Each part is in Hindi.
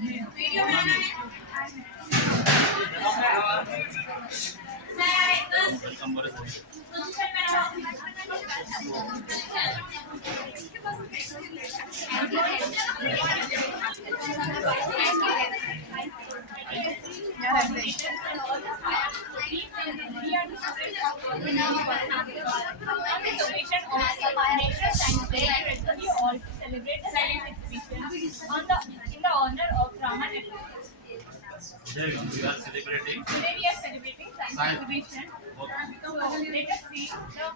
Today we are celebrating science exhibition. So let us see the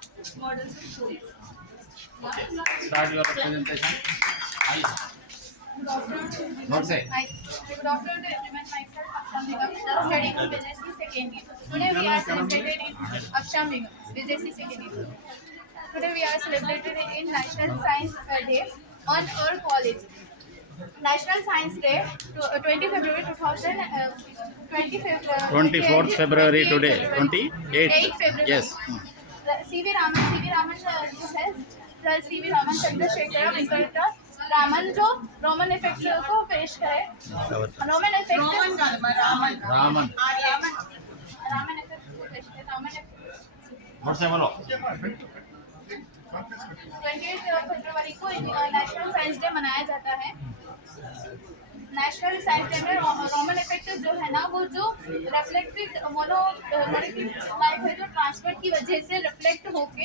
models of stories. Okay, start your presentation. Not say. Hi. Good afternoon to everyone. Myself Aksham Begum, studying in BJC second year. Today we are celebrated in Aksham Begum, BJC second year. Today we are celebrated in National Science Day on our college. National Science Day, 20 February 24th February today, 28th. 8 February. Yes. C.V. Raman जो है sir C.V. Raman Chandrasekhar Victor Raman जो रोमन इफेक्ट को पेश करे रोमन इफेक्ट रामन रामन इफेक्ट को पेश करे रामन इफेक्ट और से बोलो 28 फरवरी को नेशनल साइंस डे मनाया जाता है। नेशनल साइंस डे में रोमन इफेक्ट जो है ना वो जो रिफ्लेक्टेड मोनोमोलेक्युलर लाइट है जो ट्रांसपोर्ट की वजह से रिफ्लेक्ट होती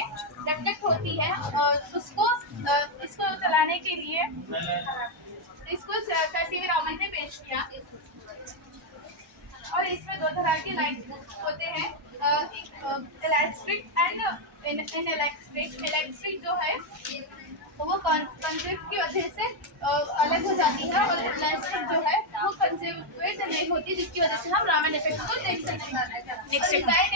है और इसको चलाने के लिए इसको सर सी.वी. रामन ने पेश किया और इसमें दो तरह की लाइट होते हैं इलेक्ट्रिक एंड इलेक्ट्रिक जो है तो वो कंजर्व की वजह से अलग हो जाती है और इलेक्ट्रिक जो है वो कंजर्वेट नहीं होती जिसकी वजह से हम रामन इफेक्ट को देख सकते हैं। मिसाइल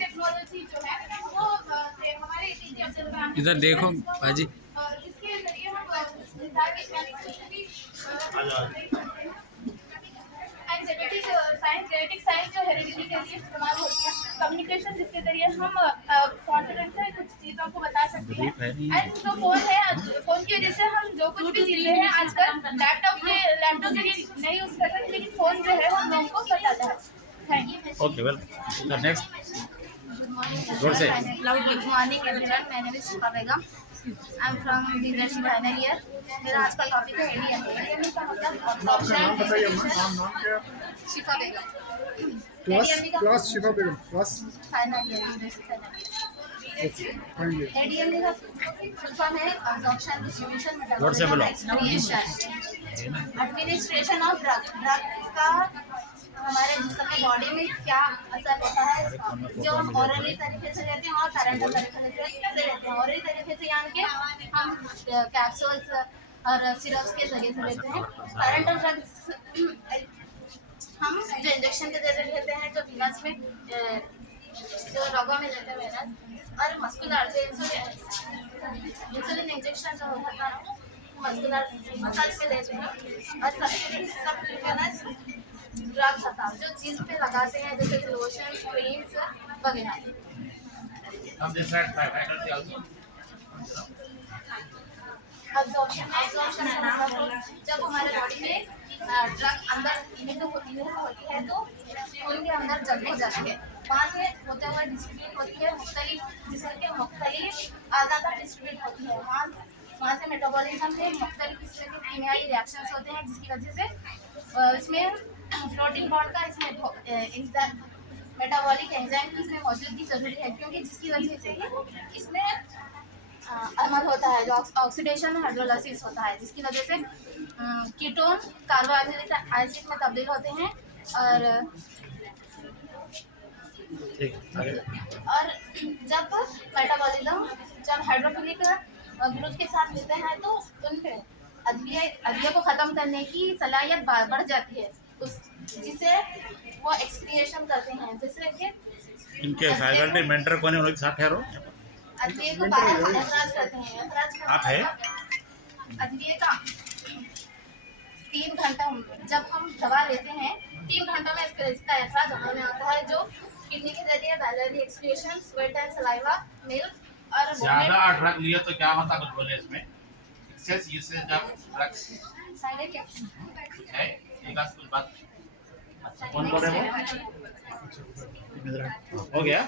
टेक्नोलॉजी जो है वो हमारे एपीजे अब्दुल कलाम इधर देखो भाजी जिसके जरिए हम मिसाइल जेनेटिक साइंस जो हेरिडिटी के लिए इस्तेमाल होती है। कम्युनिकेशन जिसके जरिए हम कॉन्फिडेंस से कुछ चीज़ों को बता सकते हैं। एंड जो फोन है फोन की वजह से हम जो कुछ भी चीज़ें हैं आजकल लैपटॉप से नहीं यूज़ कर सकते लेकिन फोन जो है हम लोगों को बताता है। Thank you. Okay well the next Good morning everyone. My name is Shifa Begum. I'm from BJC final year. मेरा आज का टॉपिक है एडीएमई का मतलब शिफा Begum class Shifa Begum class final year BJC final year. ADME का फुल फॉर्म है absorption distribution administration of drug का हमारे जिस्म की बॉडी में क्या असर होता है जो हम ऑरली तरीके से लेते हैं और पैरेंटल तरीके से लेते हैं। ऑरली तरीके से यानी कि हम कैप्सूल्स और सिरप्स के जरिए से लेते हैं। पैरेंटल ड्रग्स हम जो इंजेक्शन के जरिए लेते हैं जो वीनस में जो रगों में लेते हैं और मस्कुलर जो इंसुलिन इंजेक्शन जो होता है मस्कुलर मसल्स पे लेते हैं और सबक्यूटेनियस ड्रग्स होता है जो चीज़ पे लगाते हैं जैसे कि लोशन क्रीम्स वगैरह। अब्जॉर्प्शन जब हमारे बॉडी में ड्रग अंदर इनहेल होती है तो उनके अंदर जम हो जाती है वहाँ से होते हुए डिस्ट्रीब्यूट होती है मुख्तलिफ जिसम के मुख्तलिफ आज़ा तक डिस्ट्रीब्यूट होती है। वहाँ से मेटाबॉलिज्म में मुख्तलिफ किस्म के कीमियाई रिएक्शंस होते हैं जिसकी वजह से इसमें प्रोटीन बॉन्ड का इसमें मेटाबॉलिक एंजाइम की इसमें मौजूदगी जरूरी है क्योंकि जिसकी वजह से ही इसमें अमल होता है जो ऑक्सीडेशन हाइड्रोलाइसिस होता है जिसकी वजह से कीटोन कार्बोहाइड्रेट एसिड में तब्दील होते हैं और जब मेटाबॉलिज्म जब हाइड्रोफिलिक ग्रुप के साथ मिलते हैं तो उन अदविया को ख़त्म करने की सलाहियत बढ़ जाती है जिसे वो एक्सक्रिएशन करते हैं जैसे कि इनके फैकल्टी मेंटर कौन है उनके साथ ठहरो अदविया को बाहर अखराज करते हैं। आप है अदविया का 3 घंटा जब हम दवा लेते हैं 3 घंटा में इसका अखराज होने आता है जो किडनी के जरिए biliary excretion sweat and saliva milk और ज्यादा ड्रग लिए तो क्या होता कुछ बोले इसमें excess usage of drugs side effect है विकास कुछ बात। अच्छा कौन बोल रहे हैं वो? हो गया।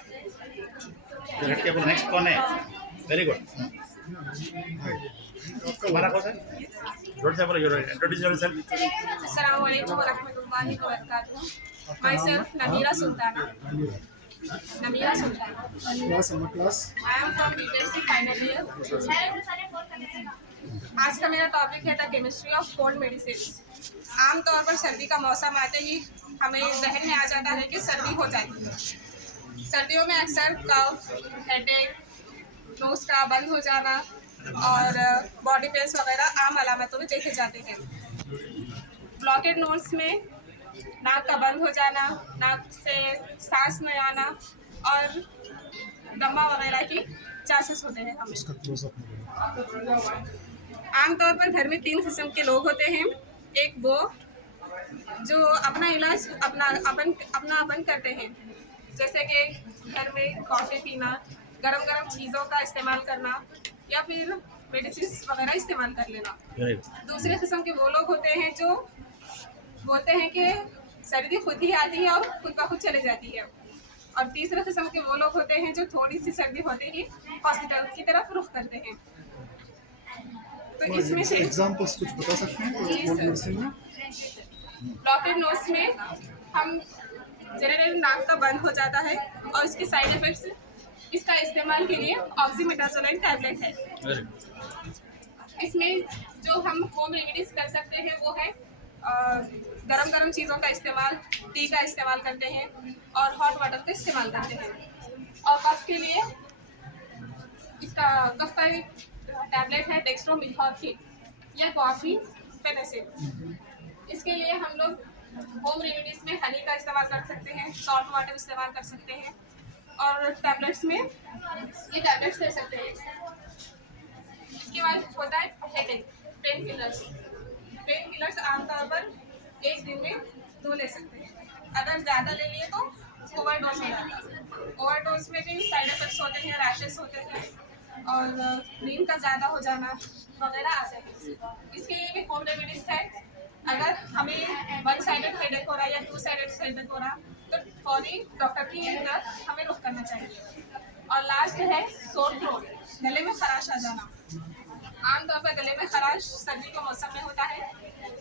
हट के बोलो नेक्स्ट कौन है? Very good. तुम्हारा कौन है? जोर से बोलो, introduce yourself. Assalamualaikum warahmatullahi wabarakatuh. Myself Namira Sultana. Namira Sultana. Class, summer class. I am from BSc final year. आज का मेरा टॉपिक है the chemistry of cold medicine. आमतौर पर सर्दी का मौसम आते ही हमें जहन में आ जाता है कि सर्दी हो जाती है। सर्दियों में अक्सर कफ, हेडेक, नोज का बंद हो जाना और बॉडी पेन्स वगैरह आम अलामतों में देखे जाते हैं। ब्लॉकेड नोज में नाक का बंद हो जाना, नाक से सांस न आना और दमा वगैरह की चांसेस होते हैं हमें। उसका क्लोज अप। आमतौर पर घर में 3 किस्म के लोग होते हैं। एक वो जो अपना इलाज अपना अपन करते हैं, जैसे कि घर में कॉफ़ी पीना, गरम गरम चीज़ों का इस्तेमाल करना या फिर मेडिसिन वगैरह इस्तेमाल कर लेना। दूसरे किस्म के वो लोग होते हैं जो बोलते हैं कि सर्दी खुद ही आती है और खुद ब खुद चले जाती है। और तीसरे किस्म के वो लोग होते हैं जो थोड़ी सी सर्दी होते ही हॉस्पिटल की तरफ रुख करते हैं। तो इसमें से एग्जाम्पल्स कुछ बता सकते हैं जी कोल्ड सर। मेडिसिन में? ब्लॉकेड नोज में हम जनरल नाक का बंद हो जाता है और इसके साइड इफेक्ट्स, इसका इस्तेमाल के लिए ऑक्सीमेटाजोलाइन टैबलेट है। इसमें जो हम होम रेमेडीज कर सकते हैं वो है गरम गरम चीज़ों का इस्तेमाल, टी का इस्तेमाल करते हैं और हॉट वाटर का इस्तेमाल करते हैं। और कफ के लिए इसका कफ का एक टैबलेट है डेक्स्ट्रोमिथॉर्फिन या कॉफी फेनेसिन। इसके लिए हम लोग होम रेमेडीज में हनी का इस्तेमाल कर सकते हैं, सॉल्ट वाटर इस्तेमाल कर सकते हैं और टैबलेट्स में ये टैबलेट्स ले सकते हैं। इसके बाद होता है headache, pain killers. Pain killers आमतौर पर एक दिन में 2 ले सकते हैं। अगर ज़्यादा ले लिए तो ओवरडोज हो जाता है। ओवरडोज में भी साइड इफेक्ट्स होते हैं, रैशेस होते हैं और नींद का ज़्यादा हो जाना वगैरह आते हैं। इसके लिए भी होम रेमेडीज है। अगर हमें 1 साइडेड हेडेक हो रहा है या 2 साइडेड हेडेक हो रहा तो फौरी डॉक्टर की तरफ हमें रुख करना चाहिए। और लास्ट है सोर थ्रोट, गले में खराश आ जाना। आमतौर पर गले में खराश सर्दी के मौसम में होता है।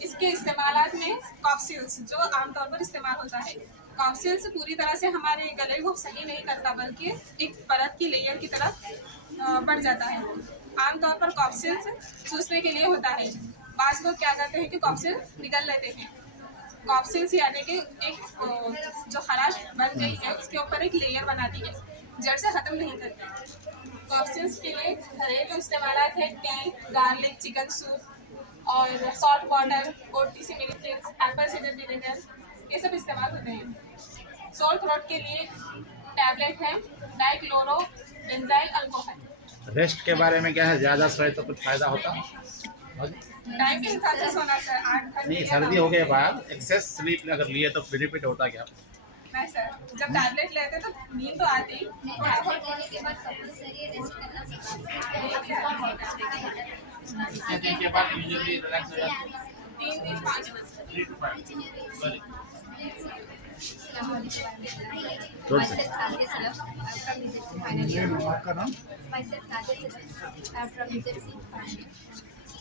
इसके इस्तेमालात में कॉप्सिल्स जो आमतौर पर इस्तेमाल होता है। कॉप्सिल्स पूरी तरह से हमारे गले को सही नहीं करता बल्कि एक परत की लेयर की तरफ बढ़ जाता है। आमतौर पर कॉप्सिल्स चूसने के लिए होता है। बाज़ लोग क्या करते हैं कि कॉप्सिल्स निगल लेते हैं। कॉप्सिल्स यानी कि एक जो खराश बन गई है उसके ऊपर एक लेयर बनाती है, जड़ से ख़त्म नहीं करती। कॉप्सिल्स के लिए घरेलू इस्तेमालात है टी, गार्लिक, चिकन सूप और salt water, OTC medicine, Apple cider vinegar, ये सब इस्तेमाल होते हैं। सोर थ्रोट के लिए टैबलेट है डाइक्लोरो बेंजाइल अल्कोहल। रेस्ट के बारे में क्या है, ज़्यादा सोए तो कुछ फ़ायदा होता? टाइम के हिसाब से सोना सर, 8 घंटे। नहीं, सर्दी हो गए बाद एक्सेस स्लीप अगर लिए तो बेनिफिट होता क्या? नहीं सर, जब टैबलेट लेते तो नींद तो आती थोड़ा बहुत। लेने के बाद कंपल्सरी रेस्ट करना कितने दिन के बाद यूजुअली रिलैक्स हो जाते हैं? 3 दिन 5 दिन। 3 to 5. Sorry. जोर से। आपका नाम?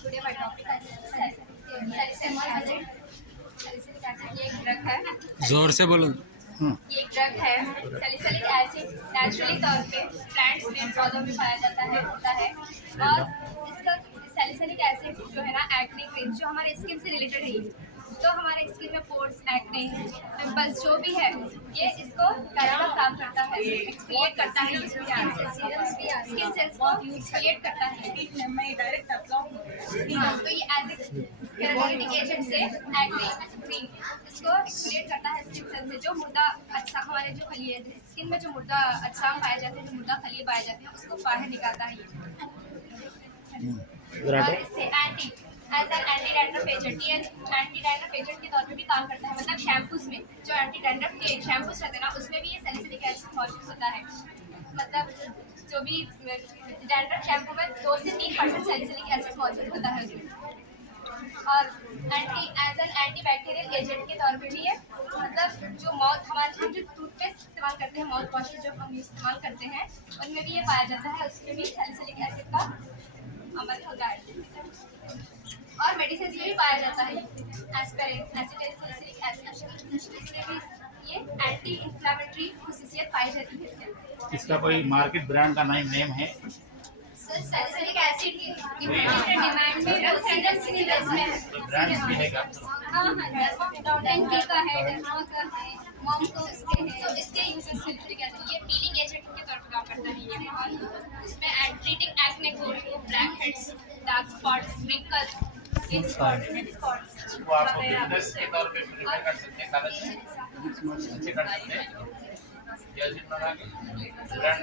Today my topic is salicylic acid. Salicylic acid ये एक ड्रग है। जोर से बोलो। ये एक ड्रग है। सैलिसिलिक एसिड नेचुरली तौर पे प्लांट्स में पौधों में पाया जाता है, होता है। और इसका सैलिसिलिक एसिड जो है ना, एक्ने क्रीम जो हमारे स्किन से रिलेटेड है, तो हमारे स्किन में पोर्स, एक्ने, पिंपल्स जो भी है, ये इसको करने का काम करता है, एक्सफोलिएट करता है, स्किन सेल्स को एक्सफोलिएट करता है। तो ये एज ए कैटालिटिक एजेंट से एक्ने क्रीम इसको एक्सफोलिएट करता है स्किन सेल्स से, जो मुर्दा अच्छा हमारे जो खलिए स्किन में जो मुर्दा अच्छा पाए जाते हैं, जो मुर्दा खलिए पाए जाते हैं, उसको बाहर निकालता है ये। और इससे as an anti dandruff agent, ये एंटी डैंड्रफ एजेंट के तौर पे भी काम करता है। मतलब शैम्पूज में जो एंटी डैंड्रफ के शैम्पूज रहते हैं ना, उसमें भी ये सैलिसिलिक एसिड मौजूद होता है। मतलब जो भी डैंड्रफ शैम्पू में 2 से 3% सैलिसिलिक एसिड मौजूद होता है उसमें। और as an anti bacterial bacterial agent के तौर पे भी है, मतलब जो माउथ हमारे हम जो टूथपेस्ट इस्तेमाल करते हैं, माउथ वॉश जो हम इस्तेमाल करते हैं उनमें भी ये पाया जाता है, उसमें भी सैलिसिलिक एसिड का अमल होता है। और मेडिसिन में भी पाया जाता है एस्पिरिन, एसिटिलसैलिसिलिक एसिड, इसमें भी ये एंटी इंफ्लेमेटरी खसूसियत पाई जाती है इसके अंदर। इसका कोई मार्केट ब्रांड का नेम है? सर सैलिसिलिक एसिड की डिमांड में सीरम में है, ब्रांड भी है क्या? हाँ डॉटेंटी का है, डर्मा का है, मॉम को उसके है, तो इसके यूजेस सैलिसिलिक एसिड ये पीलिंग एजेंट के तौर पर काम करता है ये, और इसमें treating acne, black heads, dark spots, wrinkles, इसको आप बिजनेस के तौर पे प्रिपेयर कर सकते हैं, कागज में अच्छे कर सकते हैं, जैसे बना के ब्रांड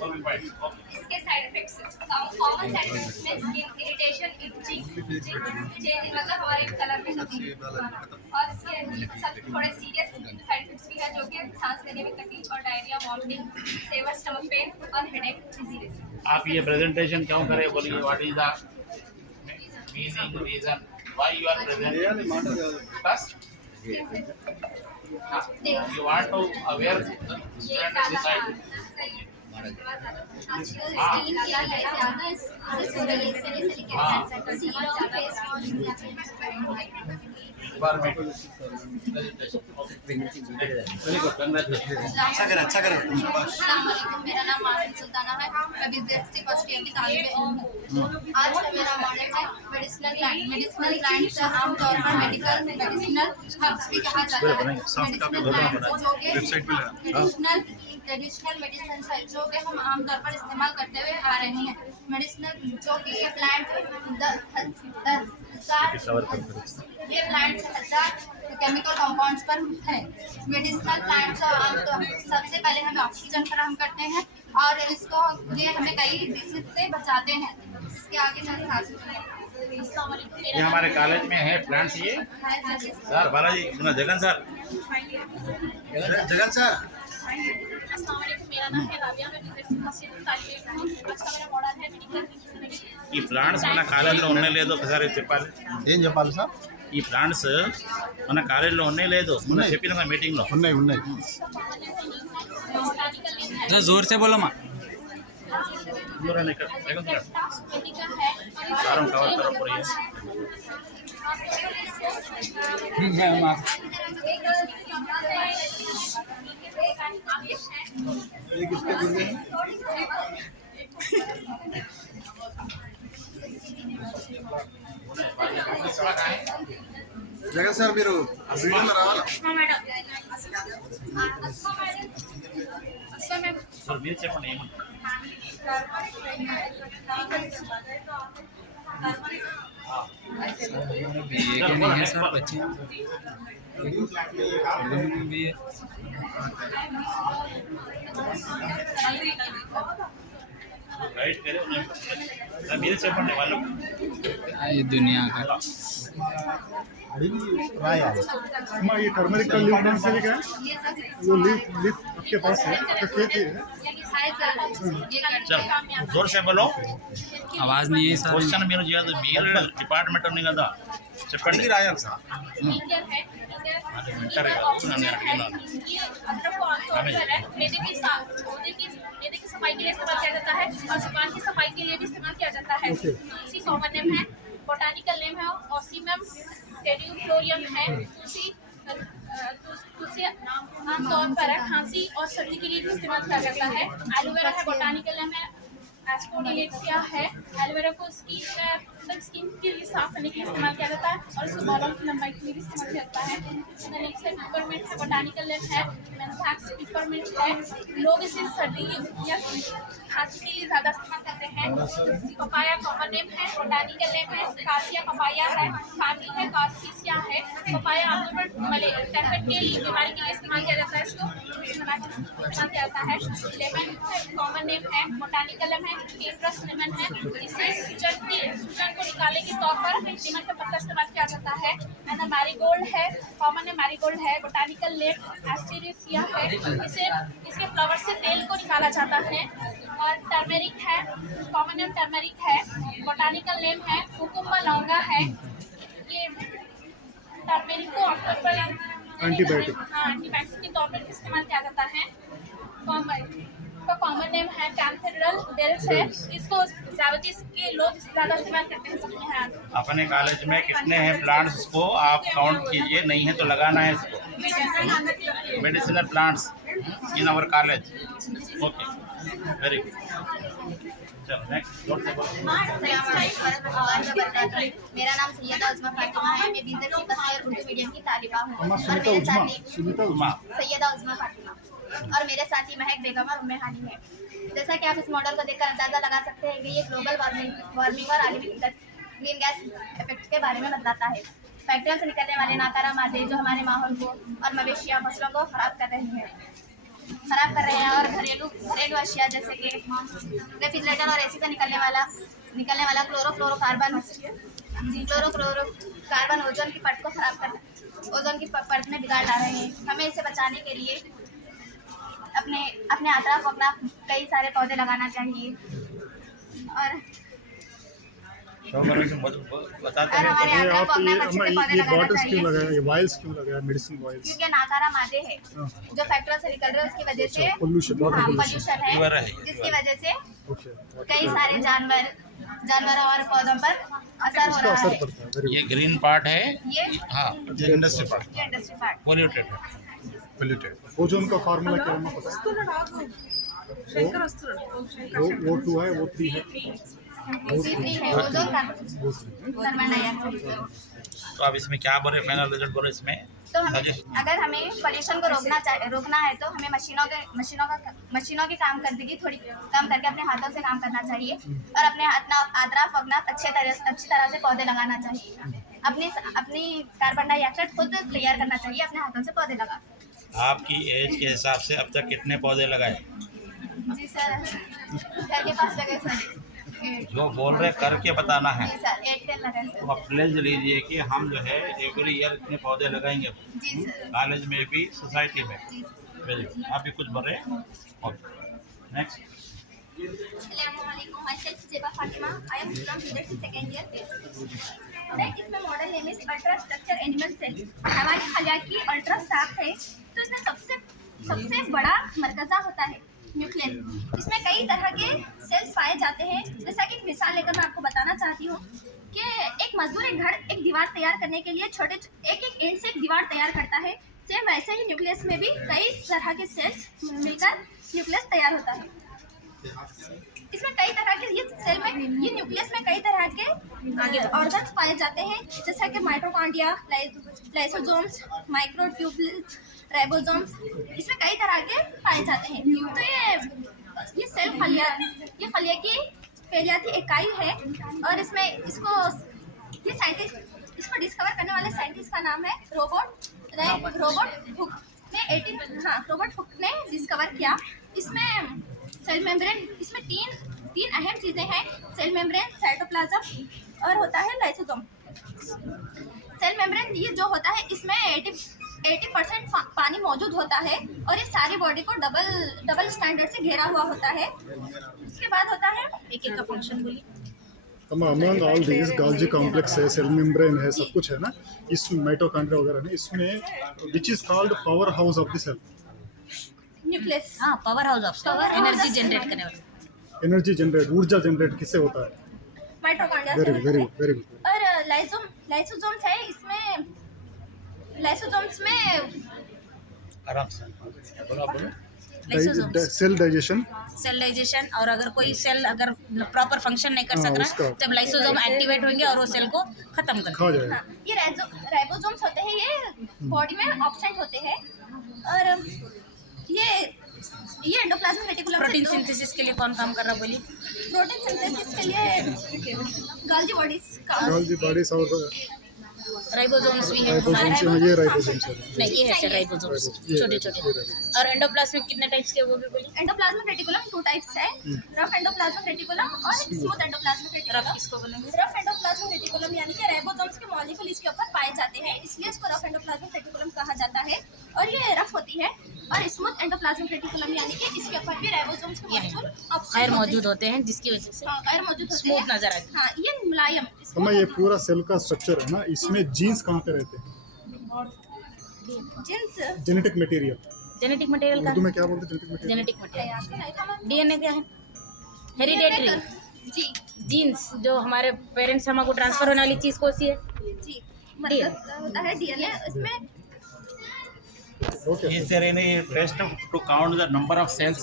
वो भी पाइप। इसके side effects common side effects में स्किन इरिटेशन, इचिंग, चेंज मतलब हमारे कलर में तब्दीली, और इसके सब थोड़े सीरियस साइड इफेक्ट्स भी है जो कि सांस लेने में तकलीफ और diarrhoea, vomiting, severe stomach pain और हेडेक, डिजीज। आप ये प्रेजेंटेशन क्यों करें बोलिए? What is the meaning, reason why you are presenting? First you want to aware the student society. आजकल स्किन के लिए ज़्यादा salicylic acid serum, face wash, Environment presentation. Okay. Very good. Congratulations. अच्छा करो। अस्सलाम वालेकुम, मेरा नाम मारिन सुल्ताना है, मैं BZC फर्स्ट ईयर की तालिबे हूँ। आज का मेरा मॉडल है मेडिसिनल प्लांट। मेडिसिनल प्लांट्स आमतौर पर मेडिसिनल हर्ब्स भी कहा जाता है। मेडिसिनल प्लांट्स जो कि ट्रेडिशनल मेडिसिन है जो कि हम आमतौर पर इस्तेमाल करते हुए आ रहे हैं। मेडिसिनल जो कि ये प्लांट ये प्लांट्स 1000 केमिकल कंपाउंड्स पर है। मेडिसिनल प्लांट्स आमतौर सबसे पहले हमें ऑक्सीजन फराहम करते हैं और इसको ये हमें कई डिसीज से बचाते हैं। इसके आगे मैं ये हमारे कॉलेज में है प्लांट्स ये सर बालाजी जगन सर अस्सलाम वालेकुम, मेरा नाम है राबिया, मैं BZC फर्स्ट ईयर की तालिबे हूँ। आज का मेरा मॉडल है मेडिकल। ఈ ప్లాంట్స్ మన కాలేజీలో ఉన్నాయి లేదో ఒకసారి చెప్పాలి. ఏం చెప్పాలి సార్? ఈ ప్లాంట్స్ మన కాలేజీలో ఉన్నాయి లేదో మొన్న చెప్పిన మీటింగ్ లో ఉన్నాయి जो जोर से बोलो माँ। सारों कवर करो पूरी ये किसके दिल में? జగన్ సార్ మీరు వీడియోలో రావాలా? సార్ మీరు చెప్పండి ఏమంటారు? BA के नहीं है सर बच्चे, उर्दू में भी है। गाइड करे उन्हें మీరు చెప్పండి వాళ్ళు ये दुनिया का रायाल अम्मा ये टर्मरिक का लीफ कौन से है? वो लीफ आपके पास है? आपका खेत ही है? चलो जोर से बोलो आवाज़ नहीं है सर। క్వశ్చన్ మీరు చేయదు మీరు డిపార్ట్మెంట్ ఉంది కదా చెప్పండి రాయాలి సార్. అది వింటారు కాదు నన్ను అడిగినాను मेदे की सफाई के लिए इस्तेमाल किया जाता है और जुबान की सफाई के लिए भी इस्तेमाल किया जाता है। तुलसी कॉमन नेम है, बोटानिकल नेम है ऑसीमम टेरियोफ्लोरियम है। तुलसी आमतौर पर खांसी और सर्दी के लिए भी इस्तेमाल किया जाता है। एलोवेरा है, बोटानिकल नेम है एस्पोडिलेक्सिया है। एलोवेरा को स्किन के लिए साफ करने के लिए इस्तेमाल किया जाता है और इसको बालों की लंबाई के लिए भी इस्तेमाल किया जाता है। नेक्स्ट है पिपरमिंट है, बोटानिकल नेम है मेंथैक्स पिपरमिंट है। लोग इसे सर्दी या खांसी के लिए ज़्यादा इस्तेमाल करते हैं। पपाया कॉमन नेम है, बोटानिकल नेम है कासिया पपाया है। फैमिली है कार्सिसिया है। पपाया आमतौर पर टाइफाइड के लिए बीमारी के लिए इस्तेमाल किया जाता है। इसको इस्तेमाल किया जाता है। लेमन कॉमन नेम है, बोटानिकल नेम है केट्रस लेमन है। इसे सूजन को निकालने के तौर पर लेमन का पत्ता इस्तेमाल किया जाता है। एंड मैरीगोल्ड है, कॉमन नेम मैरीगोल्ड है, बोटानिकल नेम एस्टेरेसिया है। इसे इसके फ्लावर से तेल को निकाला जाता है। और टर्मेरिक है, कॉमन नेम टर्मेरिक है, बोटानिकल नेम है कुकुम्बा लौंगा है। ये टर्मेरिक को आमतौर पर एंटीबायोटिक। हाँ, एंटीबायोटिक के तौर पर इस्तेमाल किया जाता है। का कॉमन नेम है कैंथेड्रल बेल्स है। इसको डायबिटीज के लोग ज़्यादा इस्तेमाल करते हैं सबके यहाँ। अपने कॉलेज में कितने हैं प्लांट्स, इसको आप काउंट कीजिए, नहीं है तो लगाना है इसको। Medicinal plants in our college. Okay, very good. चलो नेक्स्ट। मेरा नाम सैयदा उज़्मा फातिमा है। मैं बीजेड की फर्स्ट ईयर उर्दू मीडियम की तालिबा हूँ। अम्मा और सुनीता मेरे उज़्मा, साथी सुनीता उज़्मा। सैयदा उज़्मा फातिमा और मेरे साथी महक बेगम और उम्मे हानी है। जैसा कि आप इस मॉडल को देखकर अंदाजा लगा सकते हैं कि ये ग्लोबल वार्मिंग और आलमी ग्रीन गैस इफेक्ट के बारे में बताता है। फैक्ट्रियों से निकलने वाले नाकारा मादे जो हमारे माहौल को और मवेशियाँ फसलों को खराब कर रहे हैं और घरेलू अशिया जैसे कि रेफ्रिजरेटर और एसी से निकलने वाला क्लोरोफ्लोरोकार्बन ओजोन की परत को खराब कर ओजोन की परत में बिगाड़ ला रहे हैं। हमें इसे बचाने के लिए अपने अतराफ अपना कई सारे पौधे लगाना चाहिए और बताते हैं। हमारे ये अतराफ आप अपना ये अच्छे अम्मा से पौधे ये लगाना बॉटल्स क्यों चाहिए लगाया, ये वायल्स क्यों लगाया, मेडिसिन वायल्स? क्योंकि नाकारा मादे है जो फैक्ट्रियों से निकल रहे हैं उसकी वजह से pollution, water pollution. Pollution Fever है है, जिसकी वजह से ओके, कई सारे जानवरों और पौधों पर असर हो इसका रहा असर है। पड़ता है। वेरी ये ग्रीन पार्ट है। ये हाँ, ये इंडस्ट्री पार्ट ये इंडस्ट्री पार्ट पोल्यूटेड है। गुड। ओजोन का फार्मूला क्या है पता है? वो 2 है, वो 3 है, C3 है ओजोन का वो 3 है। Carbon dioxide. तो अब इसमें क्या बोले, फाइनल रिजल्ट बोले इसमें? तो हमें अगर हमें पोल्यूशन को रोकना है तो हमें मशीनों की काम करके थोड़ी कम करके अपने हाथों से काम करना चाहिए और अपने अतराफ अच्छी तरह से पौधे लगाना चाहिए। अपनी कार्बन डाइऑक्साइड खुद तैयार करना चाहिए अपने हाथों से पौधे लगा। आपकी एज के हिसाब से अब तक कितने पौधे लगाए? जी सर, घर के पास लगे सर। जो बोल रहे करके बताना है। जी सर, 8-10 लगे तो सर। आप प्लेज लीजिए कि हम जो है एवरी ईयर इतने पौधे लगाएंगे, जी सर। कॉलेज में भी सोसाइटी में। जी सर। Very good. आप भी कुछ बोल रहे हैं? Okay, next. Assalamualaikum. Myself Zeba Fatima. I am from BZC second year. Right, इसमें model name is ultra structure animal cell. हमारी खलिया की अल्ट्रा साफ है तो इसमें सबसे बड़ा मरकज़ा होता है न्यूक्लियस। इसमें कई तरह के सेल्स पाए जाते हैं। जैसा कि एक मिसाल लेकर मैं आपको बताना चाहती हूँ कि एक मजदूर एक दीवार तैयार करने के लिए एक ईंट से एक दीवार तैयार करता है। सेम वैसे ही न्यूक्लियस में भी कई तरह के सेल्स मिलकर न्यूक्लियस तैयार होता है। इसमें कई तरह के ये न्यूक्लियस में कई तरह के ऑर्गन्स पाए जाते हैं जैसा कि माइटोकॉन्ड्रिया, लाइसोसोम्स, माइक्रोट्यूब्यूल्स, राइबोसोम्स। इसमें कई तरह के पाए जाते हैं। तो ये सेल खलिया की फैलियाती इकाई है और इसको डिस्कवर करने वाले साइंटिस्ट का नाम है रॉबर्ट हुक ने डिस्कवर किया। इसमें सेल मेम्ब्रेन, इसमें तीन अहम चीज़ें हैं, सेल मेम्ब्रेन, साइटोप्लाज्म और होता है लाइसोसोम। सेल मेम्ब्रेन ये जो होता है इसमें 80% पानी मौजूद होता है और ये सारी बॉडी को डबल स्टैंडर्ड से घेरा हुआ होता है। उसके बाद होता है एक का फंक्शन बोलिए। Among all this Golgi complex है, सेल मेम्ब्रेन है, सब कुछ है ना, इस माइटोकॉन्ड्रिया वगैरह है, इसमें which is called power house of the cell. Nucleus. हाँ, power house of cell, energy generate करने वाला। एनर्जी जनरेट, ऊर्जा जनरेट किससे होता है? माइटोकॉन्ड्रिया वेरी से। Very good. और लाइसोसोम्स है, इसमें लाइसोसोम्स में आराम से बोलो। सेल डाइजेशन और अगर कोई सेल अगर प्रॉपर फंक्शन नहीं कर सक रहा तब लाइसोसोम एक्टिवेट होंगे और वो सेल को खत्म कर खा जाएगा। हाँ, ये राइबोसोम्स होते हैं, ये बॉडी में ऑब्सेंट होते हैं और ये एंडोप्लाज्मिक रेटिकुलम प्रोटीन सिंथेसिस के लिए कौन काम कर रहा बोलिए? प्रोटीन सिंथेसिस के लिए गोल्जी बॉडीज और राइबोसोम्स भी है राइबोसोम्स हैं, ये राइबोसोम्स है। नहीं, ये है राइबोसोम्स छोटे। और एंडोप्लाज्मिक कितने टाइप्स के वो भी बोलिए? एंडोप्लाज्मिक रेटिकुलम 2 टाइप्स है, रफ एंडोप्लाज्मिक रेटिकुलम और स्मूथ एंडोप्लाज्मिक रफ रेटिकुलम। किसको बोलेंगे? रफ एंडोप्लाज्मिक रेटिकुलम यानी कि राइबोसोम्स के मॉलिक्यूल इसके ऊपर पाए जाते हैं, इसलिए इसको रफ एंडोप्लाज्मिक रेटिकुलम कहा जाता है और ये रफ होती है। और स्मूथ एंडोप्लाज्मिक रेटिकुलम यानी कि इसके ऊपर भी राइबोसोम्स के मॉलिक्यूल खैर मौजूद होते हैं जिसकी वजह से गैर मौजूद होते स्मूथ हैं। नजर आती है। हाँ, ये मुलायम ये पूरा सेल का स्ट्रक्चर है ना, इसमें जीन्स कहाँ पे रहते हैं? Genes genetic material, genetic material का उर्दू में क्या बोलते हैं genetic material? Genetic material DNA क्या है? हेरिडेटरी जी जीन्स जो हमारे पेरेंट्स से हमको ट्रांसफर होने वाली चीज़ कौन सी है? जी मतलब होता है डीएनए उसमें okay Is there any test to count the number of cells?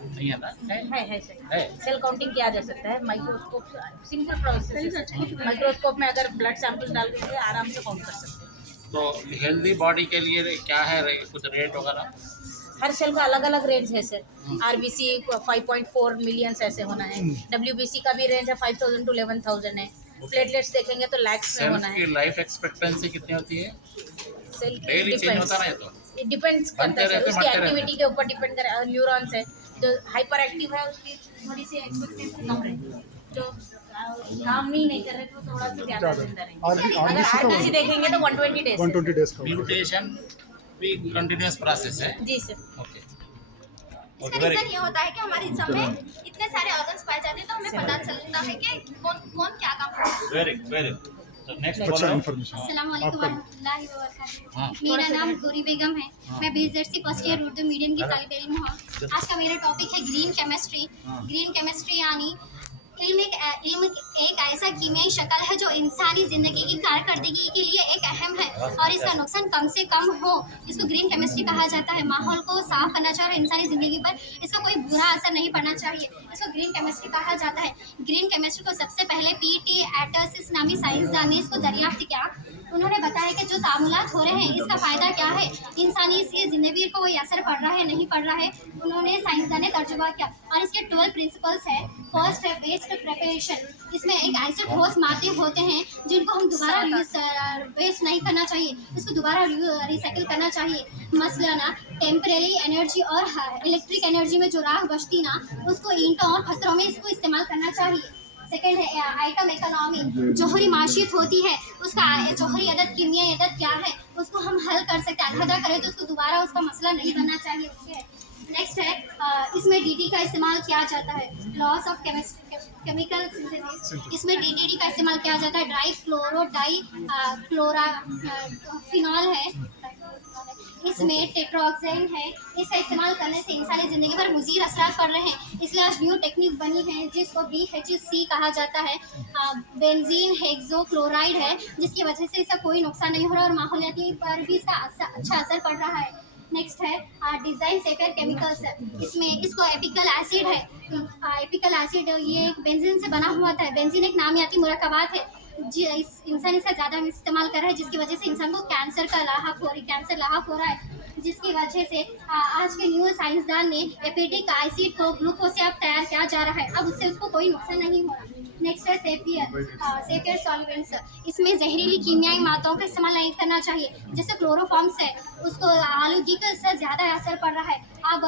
नहीं है ना? है सर। है। सेल काउंटिंग किया जा सकता है माइक्रोस्कोप, सिंपल प्रोसेस। माइक्रोस्कोप में अगर ब्लड सैंपल डाल के आराम से काउंट कर सकते हैं। तो हेल्दी बॉडी के लिए क्या है कुछ रेट वगैरह? हर सेल का अलग अलग रेंज है सर। आरबीसी 5.4 मिलियंस ऐसे होना है, डब्ल्यूबीसी का भी रेंज है 5,000 to 11,000 है, प्लेटलेट्स देखेंगे तो लैक्स में होना सेल्स है। की लाइफ एक्सपेक्टेंसी कितनी होती है? सेल डेली चेंज होता ना ये तो? डिपेंड्स करता बनते है रहते, सर, उसकी बढ़ते रहते। एक्टिविटी के ऊपर डिपेंड करे। न्यूरॉन्स है जो हाइपर एक्टिव है उसकी थोड़ी सी एक्सपेक्टेंसी कम रहेगी, जो काम ही नहीं कर रहे तो थोड़ा सा ज़्यादा जिंदा रहेंगे। अगर आरबीसी का आरबीसी देखेंगे तो 120 डेज 120 डेज का म्यूटेशन भी कंटिन्यूअस प्रोसेस है। जी सर। ओके इसका रीजन ये होता है कि हमारे जिस्म में इतने सारे ऑर्गन्स पाए जाते हैं तो हमें पता चलता है कि कौन क्या काम करता है। वेरी तो नेक्स्ट अच्छा बोलो। इन्फॉर्मेशन अस्सलाम वालेकुम आपका वरहमतुल्लाहि वबरकातुहू। हाँ। मेरा नाम गौरी बेगम है। मैं BSc first year Urdu medium की तालिब इल्म हूँ। आज का मेरा टॉपिक है ग्रीन केमिस्ट्री। ग्रीन केमिस्ट्री यानी इल्म एक ऐसा कीमियाई शक्ल है जो इंसानी ज़िंदगी की कारकर्दगी के लिए एक अहम है और इसका नुकसान कम से कम हो। इसको ग्रीन केमिस्ट्री कहा जाता है। माहौल को साफ करना चाहिए और इंसानी ज़िंदगी पर इसका कोई बुरा असर नहीं पड़ना चाहिए। इसको ग्रीन केमिस्ट्री कहा जाता है। ग्रीन केमिस्ट्री को सबसे पहले पीटी एटर्सिस नामी साइंसदान ने इसको दरियाफ्त किया। उन्होंने बताया कि जो तामुलात हो रहे हैं इसका फ़ायदा क्या है, इंसानी इसकी ज़िंदगी को कोई असर पड़ रहा है नहीं पड़ रहा है। उन्होंने साइंसदान ने तर्जुमा किया और इसके 12 प्रिंसिपल्स है। फर्स्ट है वेस्ट प्रिपरेशन। इसमें एक ऐसे ठोस मादे होते हैं जिनको हम दोबारा वेस्ट नहीं करना चाहिए, इसको दोबारा रिसाइकिल करना चाहिए। मसलन टेम्परेरी एनर्जी और इलेक्ट्रिक एनर्जी में जो राख बचती ना उसको ईंटों और पत्थरों में इसको इस्तेमाल करना चाहिए। सेकेंड है आइटम इकोनॉमी। जोहरी माशियत होती है उसका जोहरी अदद कीमियाई अदद क्या है उसको हम हल कर सकते हैं। अलहदा करें तो उसको दोबारा उसका मसला नहीं बनना चाहिए। नेक्स्ट है इसमें डीडी का इस्तेमाल किया जाता है। Loss of chemical synthesis. इसमें डीडीडी का इस्तेमाल किया जाता है। ड्राई क्लोरो डाई फिनॉल है। इसमें टेट्रोक्सेन है। इसका इस्तेमाल करने से इंसानी ज़िंदगी पर मुज़ीर असरात पड़ रहे हैं, इसलिए आज न्यू टेक्निक बनी है जिसको BHC कहा जाता है। बेंजीन हेक्सोक्लोराइड है जिसकी वजह से इसका कोई नुकसान नहीं हो रहा और माहौलियाती पर भी इसका अच्छा असर पड़ रहा है। नेक्स्ट है डिज़ाइन सेफर केमिकल्स। इसमें इसको एपिकल एसिड है। एपिकल एसिड ये एक बेंजीन से बना हुआ था। बेंजीन एक नामियाती मुरक्कबात है इंसान इसका ज़्यादा इस्तेमाल कर रहा है जिसकी वजह से इंसान को कैंसर लाहक हो रहा है जिसकी वजह से आज के न्यू साइंसदान ने एपिटिक एसिड को ग्लूकोज से अब तैयार किया जा रहा है। अब उससे उसको कोई नुकसान नहीं हो रहा। नेक्स्ट है सेफियर सॉल्वेंट्स। इसमें जहरीली कीमियाई मादों का इस्तेमाल नहीं करना चाहिए। जैसे क्लोरोफॉर्म्स है उसको आलूगी का इससे ज़्यादा असर पड़ रहा है। अब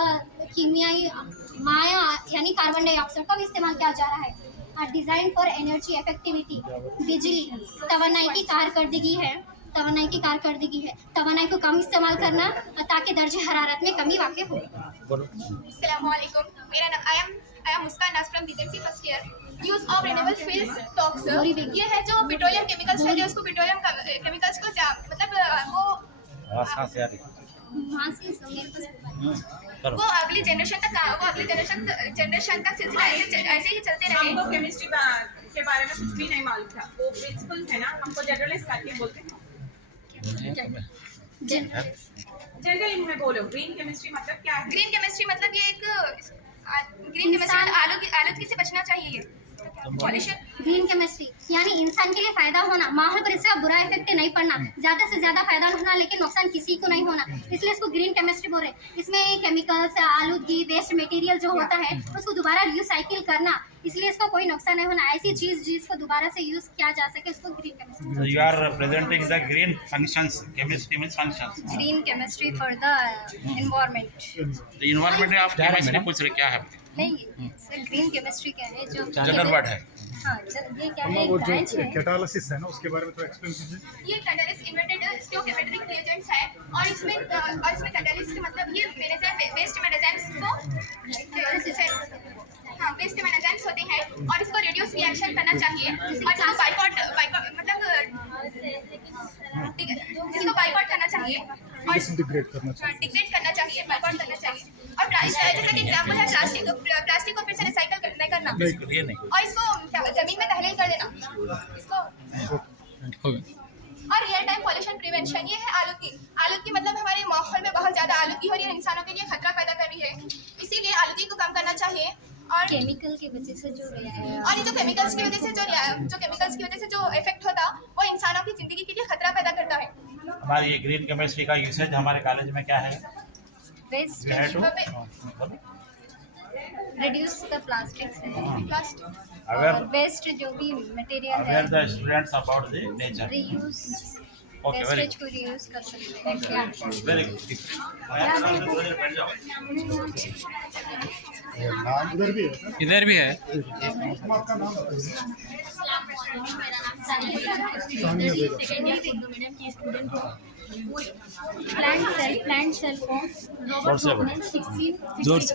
कीमियाई माया यानी कार्बन डाइऑक्साइड का भी इस्तेमाल किया जा रहा है। Design for energy effectivity. बिजली तवानाई की कारकर्दगी है। तवानाई को कम इस्तेमाल करना ताकि दर्जे हरारत में कमी वाक़ई हो। अस्सलाम वालेकुम। मेरा नाम आई एम मुस्कान नाज from BJC first year. Use of renewable fuels talks. ये है जो पेट्रोलियम केमिकल्स है जो उसको पेट्रोलियम केमिकल्स को मतलब वो अगली जनरेशन तक सिलसिला ऐसे ही चलते रहे। हमको केमिस्ट्री के बारे में कुछ भी नहीं मालूम था। वो प्रिंसिपल्स है ना, हमको जनरलाइज करके बोलते हैं। जनरल में बोलो ग्रीन केमिस्ट्री मतलब क्या है? ग्रीन केमिस्ट्री मतलब ये एक ग्रीन केमिस्ट्री आलूगी से बचना चाहिए। ग्रीन केमिस्ट्री यानी इंसान के लिए फायदा होना, माहौल पर इसका बुरा इफेक्ट नहीं पड़ना, ज्यादा से ज्यादा फायदा होना लेकिन नुकसान किसी को नहीं होना, इसलिए इसको ग्रीन केमिस्ट्री बोल रहे हैं। इसमें केमिकल्स आलूगी वेस्ट मटेरियल जो होता है उसको दोबारा रिसाइकिल करना, इसलिए इसको कोई नुकसान नहीं होना। ऐसी चीज जिसको दोबारा से यूज किया जा सके उसको green chemistry. You are presenting the green functions. Chemistry means functions. Green chemistry for the environment. The environment of chemistry पूछ रहे क्या है? नहीं सर ग्रीन केमिस्ट्री क्या है जो जनरल वर्ड है। हाँ ये क्या अम्मा है वो एक जो ब्रांच है। कैटालिसिस है ना उसके बारे में थोड़ा एक्सप्लेन कीजिए। ये कैटालिस्ट इन्वर्टेड स्टोकेमेट्रिक रिएजेंट्स है और इसमें कैटालिस्ट मतलब ये वेस्ट मैनेजेंट्स को वेस्ट मैनेजेंट्स होते हैं और इसको रेडियस रिएक्शन करना चाहिए और इसको बाइकआउट मतलब इसको बाइकआउट करना चाहिए और डिसइंटीग्रेट करना चाहिए। डिग्रेड करना चाहिए, बर्बाद करना चाहिए। और जैसे कि एग्जाम्पल है प्लास्टिक को फिर से रिसाइकल नहीं करना ये नहीं और इसको जमीन में तहलील कर देना इसको। हो गया। और रियल टाइम पॉल्यूशन प्रिवेंशन, ये है आलूगी मतलब हमारे माहौल में बहुत ज़्यादा आलूगी हो रही है, इंसानों के लिए खतरा पैदा कर रही है, इसीलिए आलूगी को कम करना चाहिए। और केमिकल की वजह से जो और ये जो केमिकल्स की वजह से जो इफेक्ट होता वो इंसानों की ज़िंदगी के लिए खतरा पैदा करता है। हमारी ये ग्रीन केमिस्ट्री का यूसेज हमारे कॉलेज में क्या है? Waste We had to- reduce the plastic plastic Aware- और वेस्ट जो भी मटेरियल है aware the students about the nature. Reuse Okay, very wastage को रीयूज कर सकते हैं क्या Very good. बैठ जाओ। उधर भी है सर। इधर भी है। आपका नाम बताइए। मेरा नाम सानिया सानिया बेगम। सेकेंडरी उर्दू मीडियम की स्टूडेंट हूँ। प्लांट सेल को जोर से बोलो। जोर से।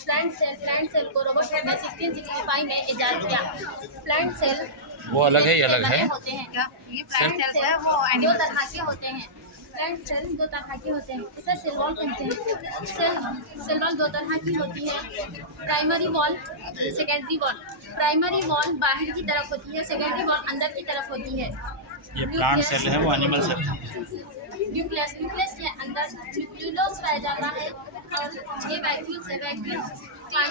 प्लांट सेल को रॉबर्ट ने 1665 में इजाद किया। प्लांट सेल वो अलग है, ये अलग है। होते हैं क्या? ये प्लांट सेल है वो दो तरह के होते हैं। प्लांट सेल दो तरह के होते हैं, इसे सेल वॉल कहते हैं। सेल वॉल दो तरह की होती है, primary wall, secondary wall. Primary wall बाहर की तरफ होती है, सेकेंडरी वॉल अंदर की तरफ होती है। ये प्लांट सेल है, वो एनिमल सेल है। न्यूक्लियस के अंदर न्यूक्लियोलस पाया जाता है और ये वैक्यूल्स है।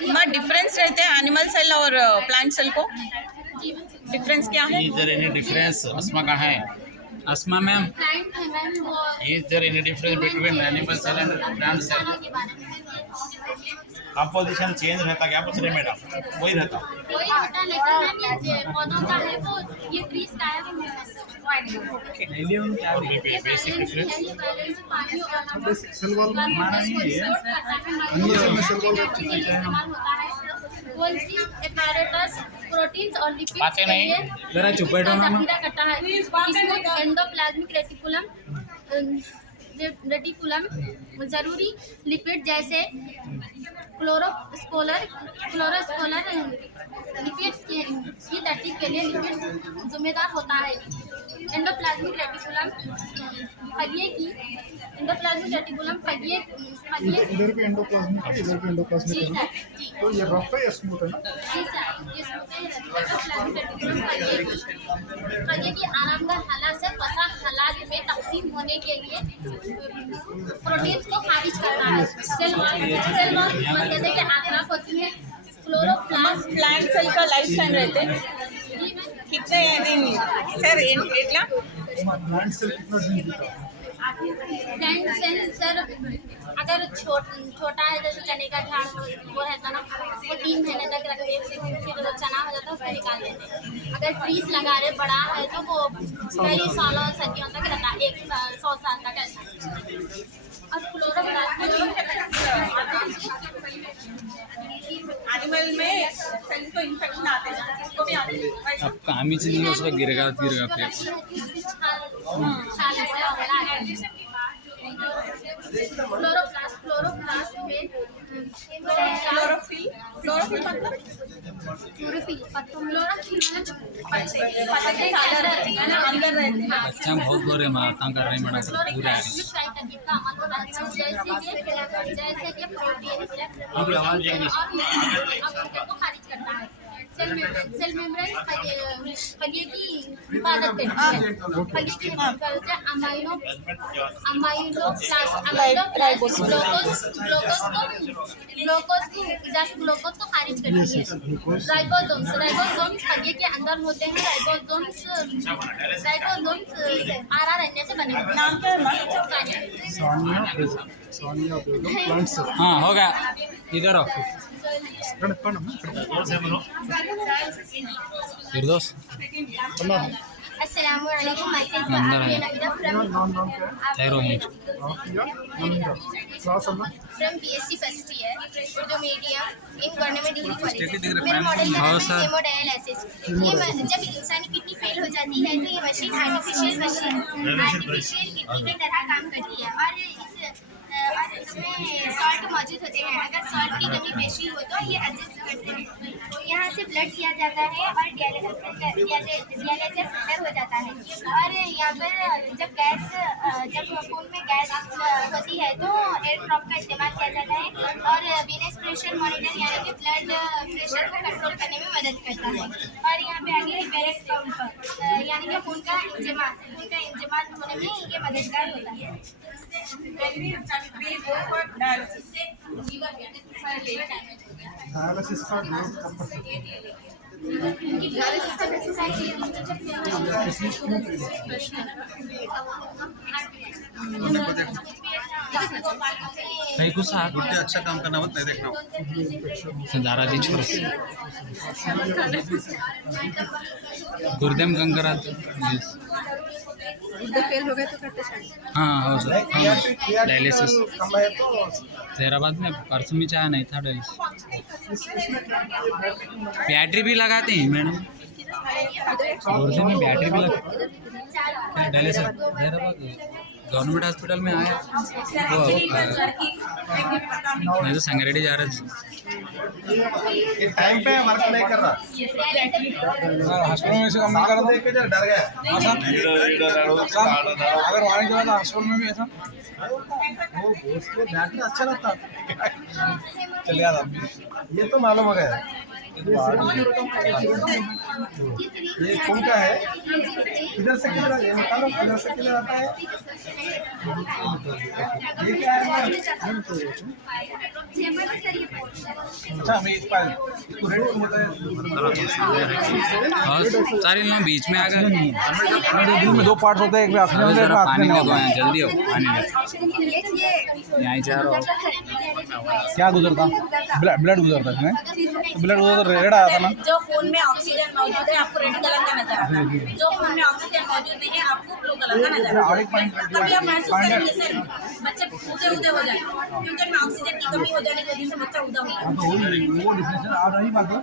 माँ डिफरेंस रहते हैं एनिमल सेल और प्लांट सेल को, डिफरेंस क्या है? Is there any difference? अस्मा कहाँ है? अस्मा मैम। प्लांट है मैम वो Is there any difference between animal cell and plant cell? के बारे में कंपोजिशन चेंज रहता क्या कुछ नहीं मैडम? वही रहता। कोई होता लेकिन मैम ये पौधों का है वो ये ट्रीज का है वो बेसिक डिफरेंस। पानी और सेल वॉल हमारा नहीं है। प्रोटीन्स और लिपिड्स बातें के नहीं। लिए जरा चुप बैठो ना। जखीरा करता है। इसमें एंडोप्लाज्मिक रेटिकुलम जरूरी लिपिड जैसे क्लोरोस्पोलर लिपिड्स की तरतीब के लिए लिपिड्स जिम्मेदार होता है। एंडोप्लाज्मिक रेटिकुलम फगिए इधर भी एंडोप्लाज्मिक है, इधर भी एंडोप्लाज्मिक जी है ना? सर जी तो ये रफ है या स्मूथ है ना? जी सर ये फगिए की आरामदाह हालत से फसा हालात में तकसीम होने के लिए प्रोटीन्स को खारिज करता है। सेल वॉल मर्यादा के आसपास होती है। क्लोरोप्लास्ट प्लांट सेल का लाइफ टाइम रहते हैं कितने दिन सर? एट्ला प्लांट सेल कितना दिन जीता है? प्लांट सेल सर अगर छोटा है जैसे चने का झाड़ वो रहता ना वो 3 महीने तक रखते हैं, फिर वो चना हो जाता है उसको निकाल देते हैं। अगर ट्रीज लगा रहे बड़ा है तो वो कई सालों सदियों तक रहता है, 100 साल तक ऐसा। और एनिमल में सेल को इन्फेक्शन आते हैं, इसको भी आते हैं। अब काम ही नहीं है उसका गिरेगा फिर क्लोरोप्लास्ट में क्लोरोफिल मतलब पत्ते के अंदर रहते हैं। बच्चा बहुत बुरे मारता कर रहे हैं मैडम पूरा है। जैसे कि प्रोटीन को खारिज करता है। सेल मेम्ब्रेन फगिए की हिफाजत करती है। फगिए की हिफाजत करते हैं ग्लूकोज को खारिज करती है। राइबोसोम्स फगिए के अंदर होते हैं। राइबोसोम्स आरा रहने से बने होते हैं। नाम क्या है माँ? सानिया बेगम प्लांट सेल। हाँ हो गया इधर आओ फिरदौस। अस्सलामुअलैकुम। नंबर है। नाम क्या है? ठहरो यहीं। Afiya Nanda class number from BSc first year Urdu medium in government degree college. दिख रहा है। मेरा मॉडल का हाँ, नाम है सर। हेमोडायलिसिस। ये जब इंसानी किडनी फेल हो जाती है तो ये मशीन आर्टिफिशियल किडनी की तरह काम करती है और इस और इसमें सॉल्ट मौजूद होते हैं। अगर सॉल्ट की कमी पेशी हो तो ये एडजस्ट करते हैं। यहाँ से ब्लड किया जाता है और डियालिसिस फिल्टर हो जाता है। और यहाँ पर जब खून में गैस होती है तो एयर ड्रॉप का इस्तेमाल किया जाता है और वीनस प्रेशर मॉनिटर यानी कि ब्लड प्रेशर को कंट्रोल करने में मदद करता है। और यहाँ पे आगे वेरेक्स पंप यानी कि खून का इंजमाम होने में ये मददगार होता है। डायलिसिस का नहीं कुछ अच्छा काम करना मत नहीं देखना दाराजी छोड़ गुरुदेव गंगरा फेल हो गए तो करते हाँ हो सर डायलिसिस हैदराबाद में परसों में चाहा नहीं था डायलिसिस बैटरी भी लगाते हैं मैडम गुरुदेव में बैटरी भी लगाते डायलिसिस हैदराबाद गवर्नमेंट हॉस्पिटल में आया वो मैं तो संगारेड्डी जा रहा था ये टाइम पे वर्क नहीं कर रहा हॉस्पिटल में से काम नहीं कर रहा देख के डर गया अगर वहाँ के बाद हॉस्पिटल में भी ऐसा वो उसको बैटरी अच्छा लगता चल यार ये तो मालूम हो गया ये कौन का है इधर से किधर ये निकालो इधर से किधर आता है ये क्या है अच्छा मैं इस पर इसको रेड होता है और सारे लोग बीच में आ गए दिल में दो पार्ट्स होते हैं एक में ऑक्सीजन अबे होता है जरा पानी एक में दे दो यहाँ जल्दी हो पानी दे यहाँ ही चाह रहा हूँ क्या गुजरता ब्लड गुजरता है ब्लड गुजरता रेड आया था ना जो खून में ऑक्सीजन मौजूद है आपको रेड कलर का नजर आता है, जो खून में ऑक्सीजन मौजूद नहीं है आपको ब्लू कलर का नजर आता है। तभी आप महसूस करेंगे सर बच्चे उदे उदे हो जाए क्योंकि उनमें ऑक्सीजन की कमी हो जाने की वजह से बच्चा उदा हो जाता है। वो डिफिनेशन आप नहीं पाते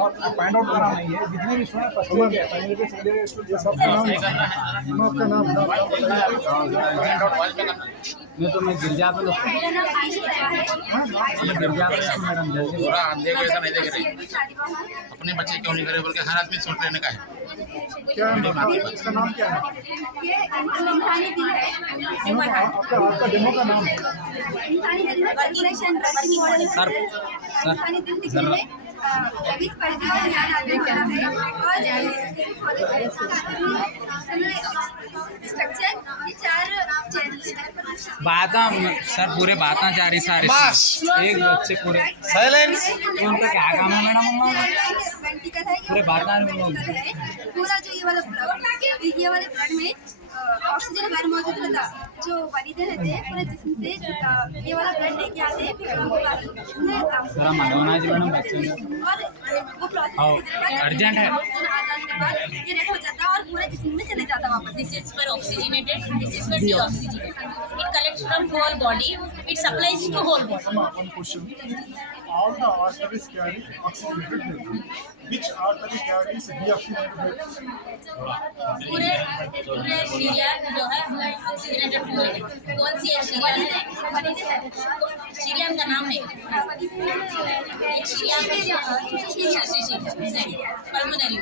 और फाइंड आउट करना नहीं है जितने भी स्टूडेंट फर्स्ट ईयर के फाइनल के आपका नाम मैं तो मैं गिर जाता हूँ गिर जाता हूँ मैडम जल्दी पूरा देख ऐसा नहीं देख रहे अपने बच्चे क्यों नहीं करे बल्कि हर आदमी सोच लेने का है क्या है आपका नाम क्या है आपका डेमो का नाम सर बात सर पूरे बात जा रही सारे एक बच्चे पूरे साइलेंस उन पे क्या काम है मैडम पूरे बात आ रही पूरा जो ये वाले ब्लड में ऑक्सीजन वगैरह मौजूद रहता जो वरीदे रहते हैं पूरे जिस्म से ये वाला ब्लड लेके आते हैं फिर उनको पास जरा मंगवाना जी मैडम बच्चे और वो प्रोसेस अर्जेंट है आ जाने के बाद ये रेड हो जाता है और पूरे जिस्म में चले जाता है वापस। This is for oxygenated, this is for deoxygenated. It collects from whole body, it supplies to whole body. One question. All the arteries carry oxygenated blood. Which artery carries deoxygenated blood? पूरे शरीर जो है ऑक्सीजनेटेड फ्लो है। कौन सी है शरीर है? शरीर का नाम है एक पल्मोनरी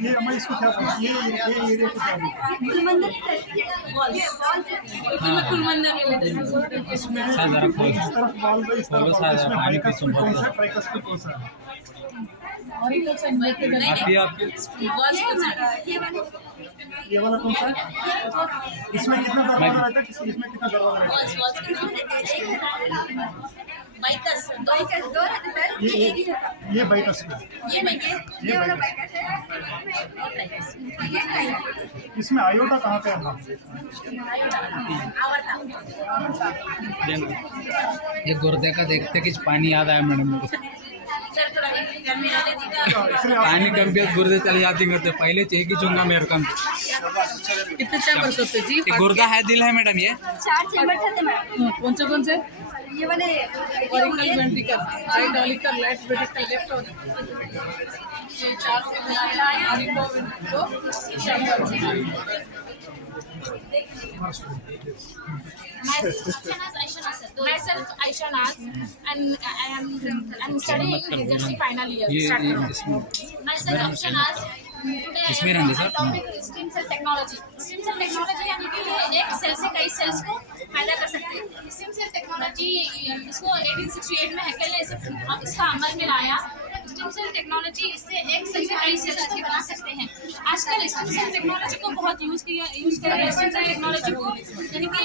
ये मैं इसको क्या बोलूं? ये एरिया को क्या बोलूं? सर जरा खोल इस तरफ बॉल में इस तरफ बोलो सर, इसमें पानी की ट्राइकस्पिड सुंबल कौन सा तो। है? ट्राइकस्पिड कौन सा है? आपकी ये वाला कौन सा है? इसमें कितना दरवाजा रहता है? इसमें कितना दरवाजा रहता है? बाइकस दो रहते सर ये बाइकस पे ये बाइकस ये वाला बाइकस है ये टाइप इसमें आयोटा कहाँ पे है? ये गुर्दे का देखते कि पानी याद आया मैडम मेरे को पानी कम पे गुर्दे चले जाती करते पहले चाहिए कि चुंगा मेरे कम कितने चैम्बर होते जी? ये गुर्दा है दिल है मैडम ये 4 चैम्बर थे मैडम। कौन से ये वाले auricle ventricle right auricle left ventricle left और ये चारों को मिलाया और इनको myself Aisha Naz and I'm studying BSc final year. Myself Aisha Naz. इसमें रहने sir topic stem cell technology. Stem cell technology यानी कि ये एक सेल से कई सेल्स को पैदा कर सकते हैं। स्टेम सेल टेक्नोलॉजी इसको 1868 में हैकेल ने इसका अमल में लाया। स्टेम सेल टेक्नोलॉजी इससे एक सेल से कई सेल्स को बना सकते हैं। आजकल स्टेम सेल टेक्नोलॉजी को बहुत यूज कर रहे हैं। स्टेम सेल टेक्नोलॉजी को यानी कि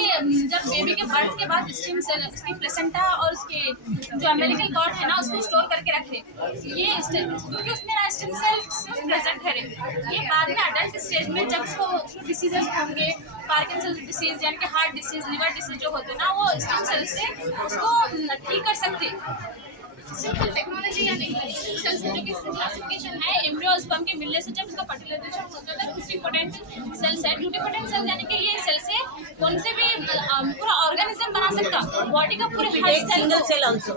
जब बेबी के बर्थ के बाद स्टेम सेल उसकी प्लेसेंटा और उसके जो अमेरिकन कॉर्ड है ना उसको स्टोर करके रखे, ये क्योंकि उसमें ना स्टेम सेल प्रेजेंट करें, ये बाद में अडल्ट स्टेज में जब उसको डिसीजेस होंगे, पार्किंसंस डिसीज यानी कि हार्ट डिसीज, लिवर डिसीज जो होते हैं ना वो स्टेम सेल से उसको ठीक कर सकते हैं। स्टेम सेल टेक्नोलॉजी यानी सेल से जो कि क्लासिफिकेशन है एम्ब्रियो और स्पर्म के मिलने से जब इसका फर्टिलाइजेशन होता है टूटीपोटेंट सेल्स है। टूटीपोटेंट सेल यानी कि ये सेल से कौन से भी पूरा ऑर्गेनिज्म बना सकता है, बॉडी का पूरा हर सिंगल सेल आल्सो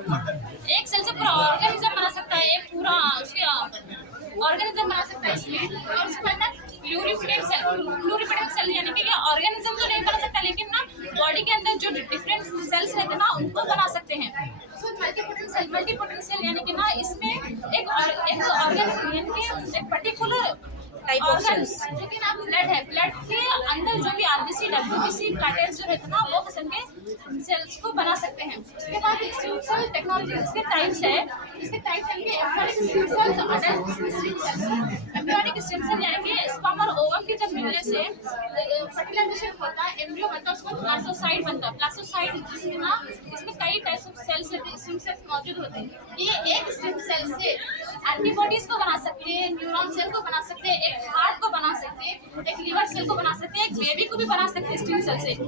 एक सेल से पूरा ऑर्गेनिज्म बना सकता है, एक पूरा उसके ऑर्गेनिज्म बना सकता है इसमें। और उसके अंदर प्लूरिपोटेंट सेल यानी कि ये ऑर्गेनिज्म तो नहीं बना सकता लेकिन ना बॉडी के अंदर जो डिफरेंट सेल्स रहते हैं ना उनको बना सकते हैं। मल्टीपोटेंट सेल यानी कि ना इसमें एक ऑर्गेनिज्म यानी कि एक पर्टिकुलर टाइप ऑफ सेल्स, लेकिन आप ब्लड है, ब्लड के अंदर जो भी आरबीसी डब्ल्यूबीसी प्लेटलेट्स जो रहते हैं ना वो किस्म के सेल्स को बना सकते हैं। उसके बाद स्टेम सेल टेक्नोलॉजी इसके टाइप्स है, इसके टाइप्स हैं कि embryonic stem cell, adult stem cell. Embryonic stem cell यानी कि स्पर्म और ओवम के जब मिलने से फर्टिलाइजेशन होता है, एम्ब्रियो बनता है, उसको प्लास्टोसाइट बनता है। प्लास्टोसाइट जिसमें ना इसमें कई टाइप्स ऑफ सेल्स रहते हैं, स्टेम सेल्स मौजूद होते हैं। ये एक स्टेम सेल से एंटीबॉडीज को बना सकते हैं, न्यूरॉन सेल को बना सकते हैं, एक हार्ट को बना सकते हैं, एक लिवर सेल को बना सकते हैं, एक बेबी को भी बना सकते हैं स्टेम सेल से एक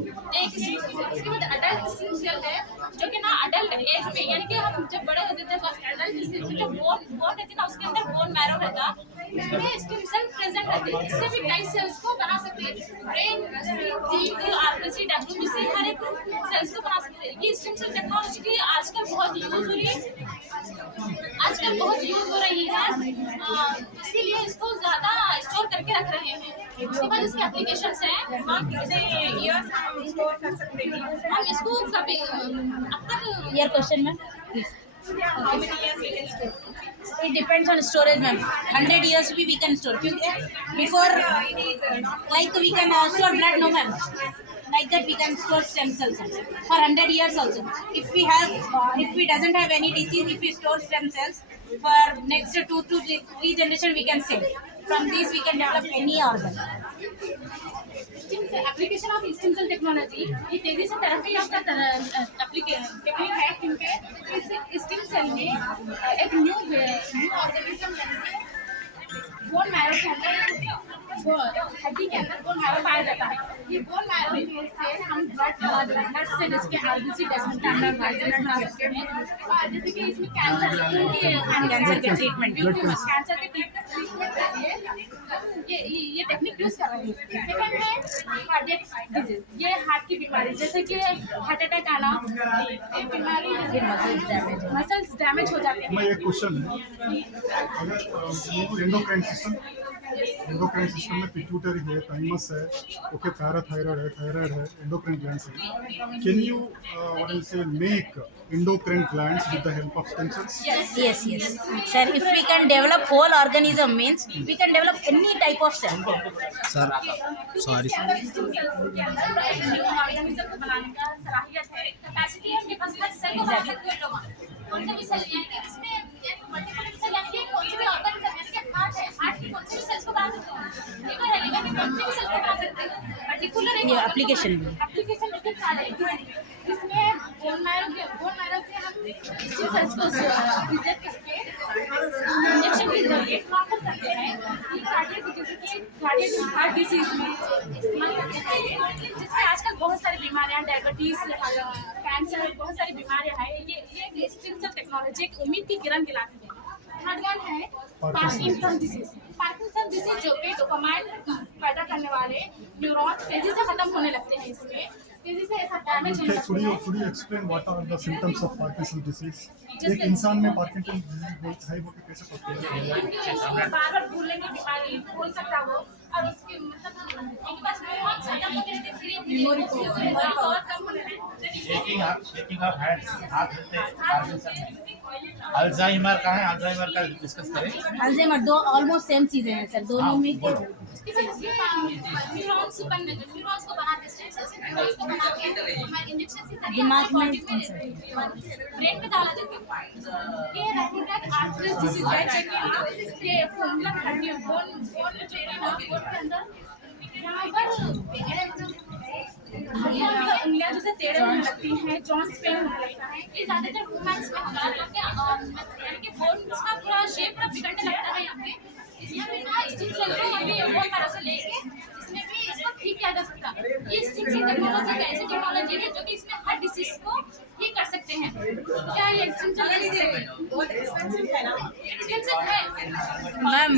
स्टेम सेल। उसके बाद अडल्ट स्टेम सेल है जो कि ना अडल्ट एज में यानी कि हम जब बड़े होते थे तो अडल्ट स्टेम सेल जो बोन रहती ना उसके अंदर बोन मैरो रहता, उसमें स्टेम सेल प्रेजेंट रहते हैं। इससे भी कई सेल्स को बना सकते हैं, ब्रेन, टीथ, आरबीसी, डब्ल्यूबीसी हर एक सेल्स को बना सकते हैं। ये स्टेम सेल टेक्नोलॉजी की आजकल बहुत यूज हो रही है, आजकल बहुत यूज हो रही है, इसीलिए इसको ज्यादा स्टोर करके रख रहे हैं। उसके बाद इसके एप्लीकेशंस हैं, हम स्टोर कर सकते हैं। हम इसको कभी अब तक Your question, ma'am. How many years we can store? It depends on storage, ma'am. 100 years we can store. Before, like we can store blood, no, ma'am. Like that we can store stem cells also. For 100 years also. If we doesn't have any disease, if we store stem cells for next 2 to 3 generation, we can save. From this we can develop any organ. Application of stem cell technology ये तेजी से तरक्की याफ्ता टेक्निक है क्योंकि स्टेम सेल में एक न्यू ऑर्गेनिज्म बोन मैरो के अंदर हड्डी के अंदर बोन मैरो पाया जाता है। ये बोन मैरो से हम ब्लड से जिसके आरबीसी स्टैंडर्ड बना सकते हैं। जैसे कि इसमें कैंसर के ट्रीटमेंट ये टेक्निक यूज कर रहे हैं। सेकंड है कार्डियक डिजीज, ये हार्ट की बीमारी जैसे कि हार्ट अटैक आना, ये बीमारी मसल्स डैमेज हो जाते हैं। मैं एक क्वेश्चन है, अगर एंडोक्राइन सिस्टम में पिट्यूटरी है, थाइमस है, ओके, पैराथायराइड है, एंडोक्राइन ग्लैंड्स है, कैन यू व्हाट इज से make endocrine glands with the help of stem cells? Yes. Sir, if we can develop whole organism means we can develop any type of cell. Sir sorry sir organism को बनाने का सलाहियत है, कैपेसिटी है, उनके पास हर सेल को बना सकते हैं लोग। कौन से भी सेल यानी कि इसमें मल्टीपल सेल यानी कि कौन से भी ऑर्गन यानी कि हार्ट की कौन से भी सेल्स को बना सकते हैं, लिवर है, लिवर की कौन से भी सेल को बना सकते हैं। पर्टिकुलर एक एप्लीकेशन इसमें बोन मैरो से हम स्टेम सेल्स को इंजेक्ट करके इंजेक्शन के जरिए ट्रांसफर करते हैं। ये कार्डियक हार्ट डिसीज में इस्तेमाल करते हैं, जिसमें आजकल बहुत सारी बीमारियां, डायबिटीज, कैंसर, बहुत सारी बीमारियां हैं। ये स्टेम सेल टेक्नोलॉजी एक उम्मीद की किरण दिलाती है। थर्ड वन है पार्किंसन डिसीज जो कि डोपामाइन पैदा करने वाले न्यूरॉन्स तेजी से खत्म होने लगते हैं। इसमें तेजी से ऐसा डैमेज होने Could you लगते हैं। explain what are the symptoms of Parkinson's disease? एक इंसान में पार्किंसन डिजीज है वो कैसे पता क्योंकि उसको बार-बार भूलेंगे बीमारी भूल सकता है वो और उसके मतलब एक बार बहुत सेटअप हो गए धीरे-धीरे और कम होने लगे। शेकिंग ऑफ हैंड्स, हाथ हिलते हैं पार्किंसन में। अल्जाइमर का है, अल्जाइमर का डिस्कस करें। अल्जाइमर दो ऑलमोस्ट सेम चीजें हैं सर, दोनों में न्यूरॉन्स को बनाते स्टेम सेल्स न्यूरॉन्स को बना के हमारे इंजेक्शन से दिमाग में ब्रेन में डाला जाता है। ये रेटिनल आर्टरी डिसीज है जो ये मतलब हड्डी बोन के अंदर यहाँ पर उंगलियां जैसे टेढ़े होने लगती हैं, जॉइंट्स पेन होने लगता है। ये ज्यादातर वुमेन्स में होता है यानी कि बोन्स का पूरा शेप पूरा बिगड़ने लगता है। यहाँ पे ना स्टीम सेल को अभी वो तरह से लेके इसमें भी इसको ठीक किया जा सकता है। ये स्टीम सेल टेक्नोलॉजी एक ऐसी टेक्नोलॉजी है जो कि इसमें हर डिसीज को ठीक कर सकते हैं। क्या ये स्टीम सेल बहुत एक्सपेंसिव है ना? एक्सपेंसिव है मैम,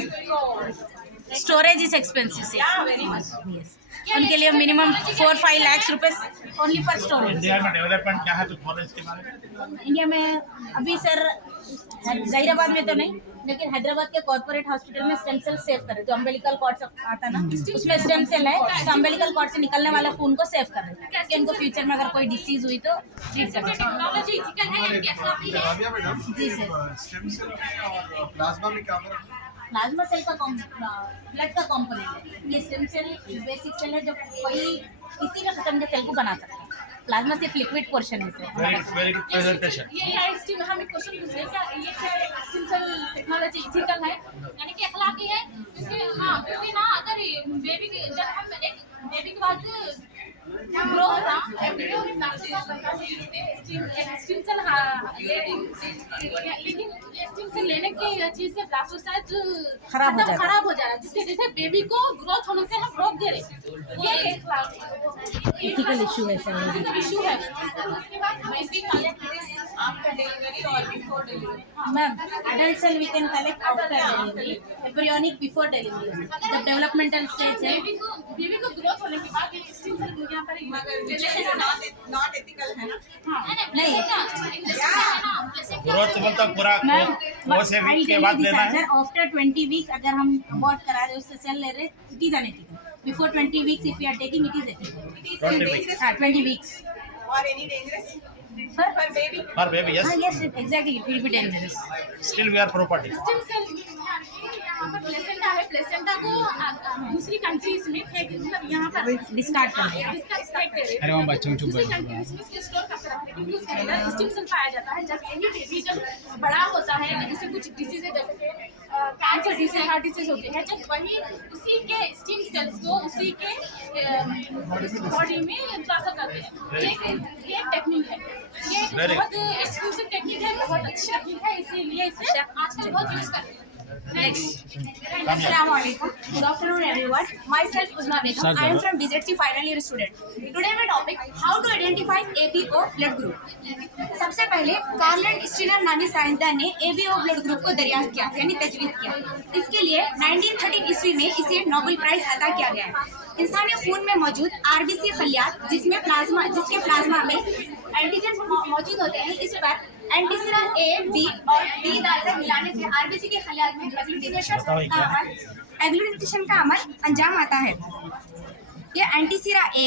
स्टोरेज इज एक्सपेंसिव से उनके लिए मिनिमम 4-5 लाख रुपए ओनली फॉर स्टोरेज। इंडिया में डेवलपमेंट क्या है तो थोड़ा इसके बारे में। इंडिया में अभी सर जहीराबाद में तो नहीं, लेकिन हैदराबाद के कॉर्पोरेट हॉस्पिटल में स्टेम सेल सेव कर रहे, जो अम्बेलिकल कॉर्ड से आता है ना, उसमें स्टेम सेल है, तो अम्बेलिकल कॉर्ड से निकलने वाला खून को सेव कर रहे हैं कि इनको फ्यूचर में अगर कोई डिसीज हुई तो ठीक कर सकते हैं। टेक्नोलॉजी इथिकल है कि अखलाकी है? राबिया मैडम, जी सर। स्टेम सेल और प्लाज्मा में क्या फर्क है? प्लाज्मा सेल का ब्लड का कॉम्पोनेंट है, ये स्टेम सेल बेसिक सेल है जो कोई किसी भी किस्म के सेल को बना सकता है। प्लाज्मा सिर्फ लिक्विड पोर्शन है वेरी गुड प्रेजेंटेशन। ये स्टीम हम एक क्वेश्चन पूछ रहे हैं क्या ये क्या स्टीम सेल टेक्नोलॉजी इथिकल है यानी कि अखलाकी है? क्योंकि हाँ, क्योंकि ना अगर बेबी के जब हम एक बेबी के बाद ग्रो होता स्टीम सेल लेकिन स्टीम सेल लेने की चीज से ब्लास्टोसाइट खराब हो जा रहा है, जिसकी वजह से बेबी को ग्रोथ होने से हम रोक दे रहे। ये एक एथिकल इशू है सर, इशू है। उसके बाद आफ्टर डिलीवरी और before delivery ma'am, adult cell we can collect after delivery, embryonic before delivery, जब developmental stage है। बेबी को ग्रोथ होने के बाद ये स्टीम सेल यहाँ पर नॉट एथिकल है ना? नहीं ग्रोथ मतलब पूरा वो से वीक के बाद लेना है। आफ्टर 20 वीक्स अगर हम अबॉर्ट करा रहे उससे सेल ले रहे, it is unethical. Before 20 weeks if you are taking, it is ethical. 20 weeks और any dangerous for baby? For baby, yes. yes, exactly, it will be dangerous. Still we are property. Stem cell यहाँ पर प्लेसेंटा है, प्लेसेंटा को दूसरी कंट्रीज में मतलब यहाँ पर डिस्कार्ड कर दिया। अरे वहाँ बच्चों चुप दूसरी कंट्रीज में इसको स्टोर करके रखते हैं क्योंकि उसके अंदर स्टीम सेल पाया जाता है। जब यही बेबी जब बड़ा होता है, जैसे कुछ डिसीज है जैसे कैंसर डिसीज, हार्ट डिसीज होते हैं, जब वही उसी के स्टीम सेल्स को उसी के बॉडी में ट्रांसफर करते हैं। ये टेक्निक है, ये बहुत एक्सक्लूसिव टेक्निक है, बहुत अच्छी टेक्निक है, इसीलिए इसे आजकल बहुत यूज करते हैं। Next. Assalamualaikum. Good afternoon, everyone. Myself Uzma Begum. I am from DZC final year student. Today my topic: how to identify ABO blood group. सबसे पहले कार्लन स्टीनर नामी साइंसदान ने ABO ब्लड ग्रुप को दरियाफ्त किया, यानी तजवीज़ किया। इसके लिए 1913 ईस्वी में इसे नोबेल प्राइज अता किया गया है। इंसानी खून में मौजूद RBC खलियात जिसके प्लाज्मा में एंटीजन मौजूद होते हैं, इस पर एंटीसिरा A, B और D डालकर मिलाने से RBC के खलियात में एग्लूटिनेशन का अमल अंजाम आता है। ये एंटीसिरा A,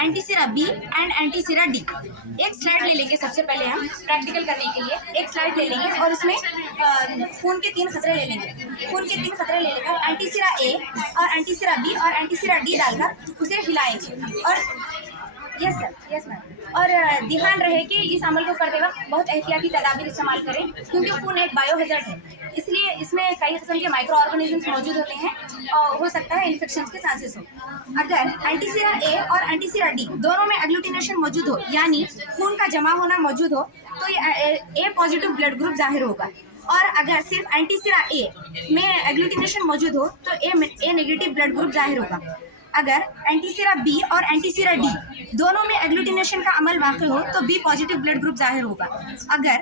एंटीसिरा B एंड एंटीसिरा D। एक स्लाइड ले लेंगे सबसे पहले हम प्रैक्टिकल करने के लिए एक स्लाइड ले लेंगे और उसमें खून के 3 खतरे ले लेंगे। खून के 3 खतरे ले लेकर एंटीसिरा A और एंटीसिरा B और एंटीसिरा D डालकर उसे हिलाएंगे और यस सर, यस मैम। और ध्यान रहे कि इस अमल को करते वक्त बहुत एहतियाती तदाबीर इस्तेमाल करें क्योंकि खून एक बायोहैज़र्ड है, इसलिए इसमें कई किस्म के माइक्रो ऑर्गेनिजम्स मौजूद होते हैं और हो सकता है इन्फेक्शन के चांसेस हो। अगर एंटीसिरा A और एंटीसिरा D दोनों में एग्लूटिनेशन मौजूद हो, यानी खून का जमा होना मौजूद हो, तो ये A पॉजिटिव ब्लड ग्रुप जाहिर होगा। और अगर सिर्फ एंटीसिरा A में एग्लूटिनेशन मौजूद हो तो A नेगेटिव ब्लड ग्रुप जाहिर होगा। अगर एंटीसिरा B और एंटीसिरा D दोनों में एग्लूटिनेशन का अमल वाक़ई हो तो B पॉजिटिव ब्लड ग्रुप जाहिर होगा। अगर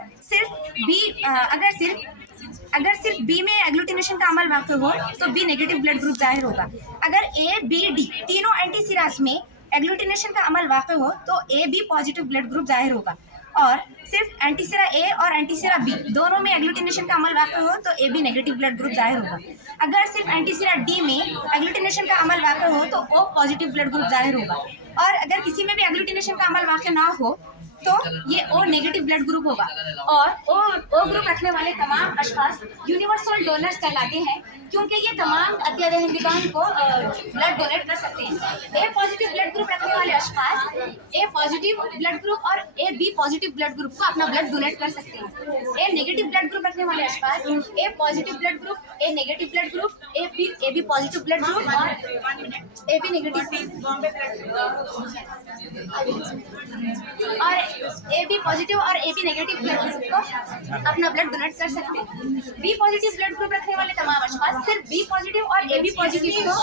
सिर्फ B में एग्लूटिनेशन का अमल वाक़ई हो तो B नेगेटिव ब्लड ग्रुप जाहिर होगा। अगर A, B, D तीनों एंटीसिरास में एग्लूटिनेशन का अमल वाक़ हो तो AB पॉजिटिव ब्लड ग्रुप जाहिर होगा, और सिर्फ एंटीसिरा A और एंटीसिरा B दोनों में एग्लूटिनेशन का अमल वाक़ हो तो AB नेगेटिव ब्लड ग्रुप जाहिर होगा। अगर सिर्फ एंटीसिरा D में एग्लूटिनेशन का अमल वाक़ हो तो O पॉजिटिव ब्लड ग्रुप जाहिर होगा, और अगर किसी में भी एग्लूटिनेशन का अमल वाक़ ना हो तो ये O नेगेटिव ब्लड ग्रुप होगा। और O ग्रुप रखने वाले तमाम अशखास यूनिवर्सल डोनर्स कहलाते हैं, क्योंकि ये तमाम अत्यधिकांश को ब्लड डोनेट कर सकते हैं। A पॉजिटिव ब्लड ग्रुप रखने वाले अशखास A पॉजिटिव ब्लड ग्रुप और AB पॉजिटिव ब्लड ग्रुप को अपना ब्लड डोनेट कर सकते हैं। A नेगेटिव ब्लड ग्रुप रखने वाले अशखास A positive blood group, A negative blood group, AB positive blood group और AB नेगेटिव और AB पॉजिटिव और AB नेगेटिव ब्लड ग्रुप को अपना ब्लड डोनेट कर सकते हैं। B पॉजिटिव ब्लड ग्रुप रखने वाले तमाम अशखास सिर्फ B पॉजिटिव और AB पॉजिटिव को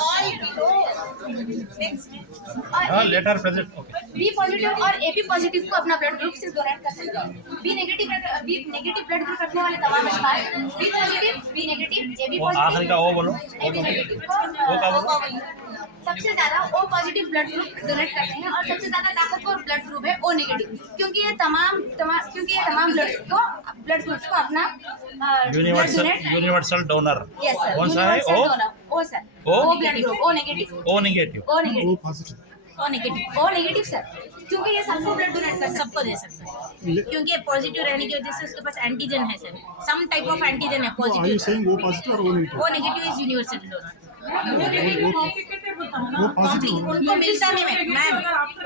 लेटर प्रेजेंट B पॉजिटिव और AB पॉजिटिव को अपना ब्लड ग्रुप सिर्फ डोनेट कर सकते हैं। B नेगेटिव ब्लड ग्रुप रखने वाले तमाम अशखास B positive, B negative, AB positive, आखिरी का O बोलो, AB नेगेटिव को सबसे ज्यादा O positive blood group donate करते हैं, और सबसे ज्यादा ताकतवर ब्लड ग्रुप है O नेगेटिव, क्योंकि ये तमाम ब्लड ग्रुप्स को अपना यूनिवर्सल डोनर यस सर, कौन सा है? O sir, O blood group, O negative, O negative, O negative, O positive, O negative sir, क्योंकि ये सबको ब्लड डोनेट कर सबको दे सकता है, क्योंकि पॉजिटिव रहने की वजह से उसके पास एंटीजन है sir, some type of antigen है are you positive. Saying O positive और O नेगेटिव? वो नेगेटिव इज यूनिवर्सल डोनर, वो पॉजिटिव उनको मिलता नहीं है मैम,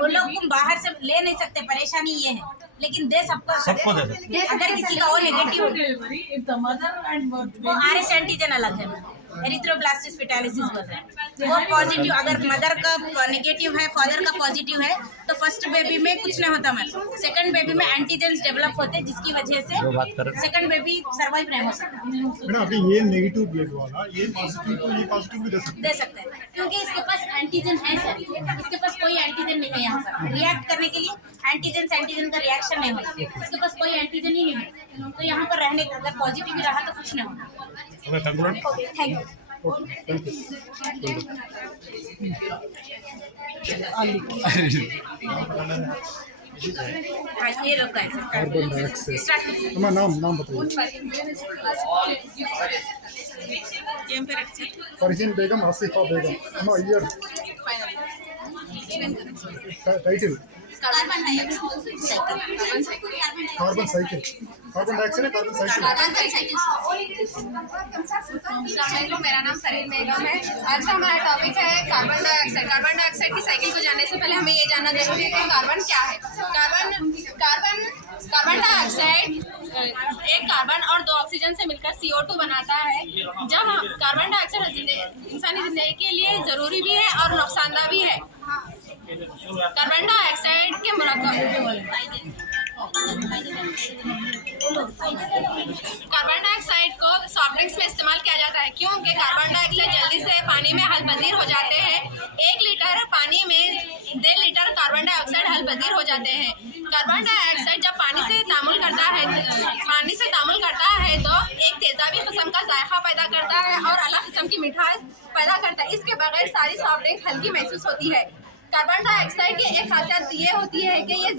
उन लोग को बाहर से ले नहीं सकते, परेशानी ये है, लेकिन दे सबको दे सकते। अगर किसी का वो नेगेटिव वो RS एंटीजन अलग है, एरिथ्रोब्लास्टिस फेटालिसिस होता है। वो पॉजिटिव, अगर मदर का नेगेटिव है, फादर का पॉजिटिव है, तो फर्स्ट बेबी में कुछ नहीं होता मैम, सेकंड बेबी में एंटीजेंस डेवलप होते हैं, जिसकी वजह से सेकंड बेबी सर्वाइव नहीं हो सकता। मैडम अभी ये नेगेटिव ब्लड वाला ये पॉजिटिव को ये पॉजिटिव भी दे सकते हैं, क्योंकि इसके पास एंटीजन है सर, इसके पास कोई एंटीजन नहीं है यहाँ पर रिएक्ट करने के लिए, एंटीजन का रिएक्शन नहीं होता, इसके पास कोई एंटीजन ही नहीं है, तो यहाँ पर रहने का अगर पॉजिटिव भी रहा तो कुछ नहीं होगा। Thank you. ये लोग का है कार्बन डाइऑक्साइड। नाम बताइए। Farzeen Begum, Asifa Begum. Year, title carbon cycle, carbon dioxide, carbon cycle. मेरा नाम सरीन बेगम है। आज का हमारा टॉपिक है कार्बन डाइऑक्साइड। कार्बन डाइऑक्साइड की साइकिल को जानने से पहले हमें ये जानना जरूरी है कि कार्बन क्या है। कार्बन डाइऑक्साइड एक कार्बन और 2 ऑक्सीजन से मिलकर CO2 बनाता है। जब कार्बन डाइऑक्साइड इंसानी जिंदगी के लिए जरूरी भी है और नुकसानदायक भी है। कार्बन डाइऑक्साइड के कार्बन डाइऑक्साइड को सॉफ्ट ड्रिंक्स में इस्तेमाल किया जाता है, क्योंकि कार्बन डाइऑक्साइड जल्दी से पानी में हल पजीर हो जाते हैं। 1 लीटर पानी में 1.5 लीटर कार्बन डाइऑक्साइड हल पजीर हो जाते हैं। कार्बन डाइऑक्साइड जब पानी से तामुल करता है तो एक तेजाबी किस्म का जायका पैदा करता है और अलग किस्म की मिठास पैदा करता है। इसके बगैर सारी सॉफ्ट ड्रिंक हल्की महसूस होती है। कार्बन डाइऑक्साइड की एक खासियत ये होती है कि ये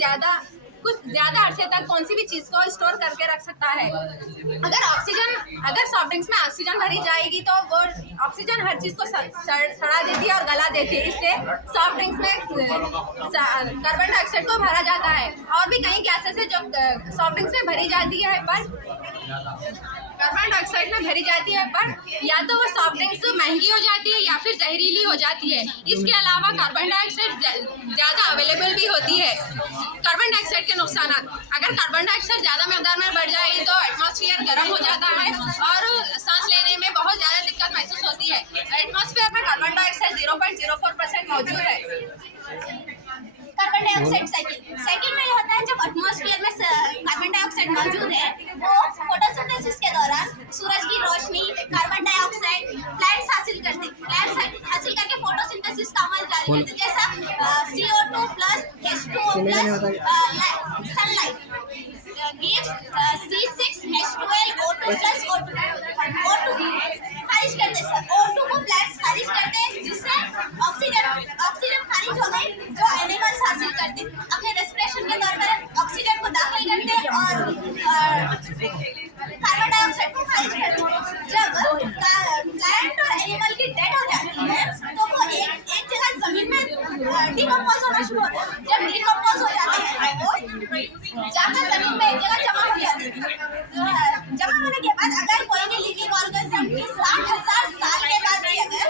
कुछ ज़्यादा अरसे तक कौन सी भी चीज़ को स्टोर करके रख सकता है। अगर सॉफ्ट ड्रिंक्स में ऑक्सीजन भरी जाएगी तो वो ऑक्सीजन हर चीज़ को सड़ा देती है और गला देती है। इससे सॉफ्ट ड्रिंक्स में कार्बन डाइऑक्साइड को भरा जाता है। और भी कई गैसेस है जो सॉफ्ट ड्रिंक्स में भरी जाती है, पर कार्बन डाइऑक्साइड में भरी जाती है, पर या तो वो सॉफ्ट ड्रिंक्स महंगी हो जाती है या फिर जहरीली हो जाती है। इसके अलावा कार्बन डाइऑक्साइड ज़्यादा अवेलेबल भी होती है। कार्बन डाइऑक्साइड के नुकसान, अगर कार्बन डाइऑक्साइड ज़्यादा मकदार में बढ़ जाए तो एटमॉस्फेयर गर्म हो जाता है और सांस लेने में बहुत ज़्यादा दिक्कत महसूस होती है। एटमॉस्फेयर में कार्बन डाइऑक्साइड 0.04% मौजूद है। कार्बन डाइऑक्साइड साइकिल में ये होता है, जब एटमॉस्फेयर में कार्बन डाइऑक्साइड मौजूद है, वो फोटोसिंथेसिस के दौरान सूरज की रोशनी कार्बन डाइऑक्साइड प्लांट्स हासिल करके फोटोसिंथेसिस का अमल जारी करते हैं, जैसा CO2 plus H2O plus sunlight gives C6H12O2 plus O2 खारिज करते हैं। O2 को प्लांट्स खारिज करते हैं, जिससे ऑक्सीजन खारिज हो गई, जो होना शुरू हो, जब डिकम्पोज हो जाते हैं वो जाकर जमीन में एक जगह जमा हो जाते हैं। जमा होने के बाद अगर कोई भी लिविंग ऑर्गेनिज्म की 60,000 साल के बाद भी अगर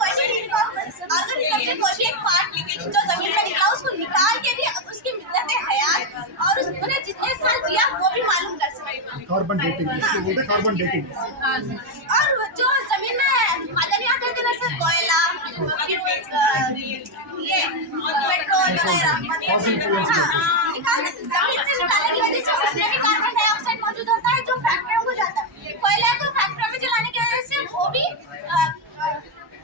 कोई भी लिविंग ऑर्गेनिज्म के कोई भी एक पार्ट जो जमीन में निकला उसको निकाल के भी उसकी मुद्दत हयात और उसने जितने साल जिया वो भी मालूम कर सकते हैं। कार्बन डेटिंग, इसको बोलते हैं कार्बन डेटिंग। और जो जमीन में मादनियात रहते हैं जैसे कोयला, ये पेट्रोल वगैरह, फॉसिल फ्यूल्स जमीन से निकालने की वजह से उसमें भी कार्बन डाइऑक्साइड मौजूद होता है जो फैक्ट्रियों को जाता है। कोयला को फैक्ट्रियों में जलाने की वजह से वो भी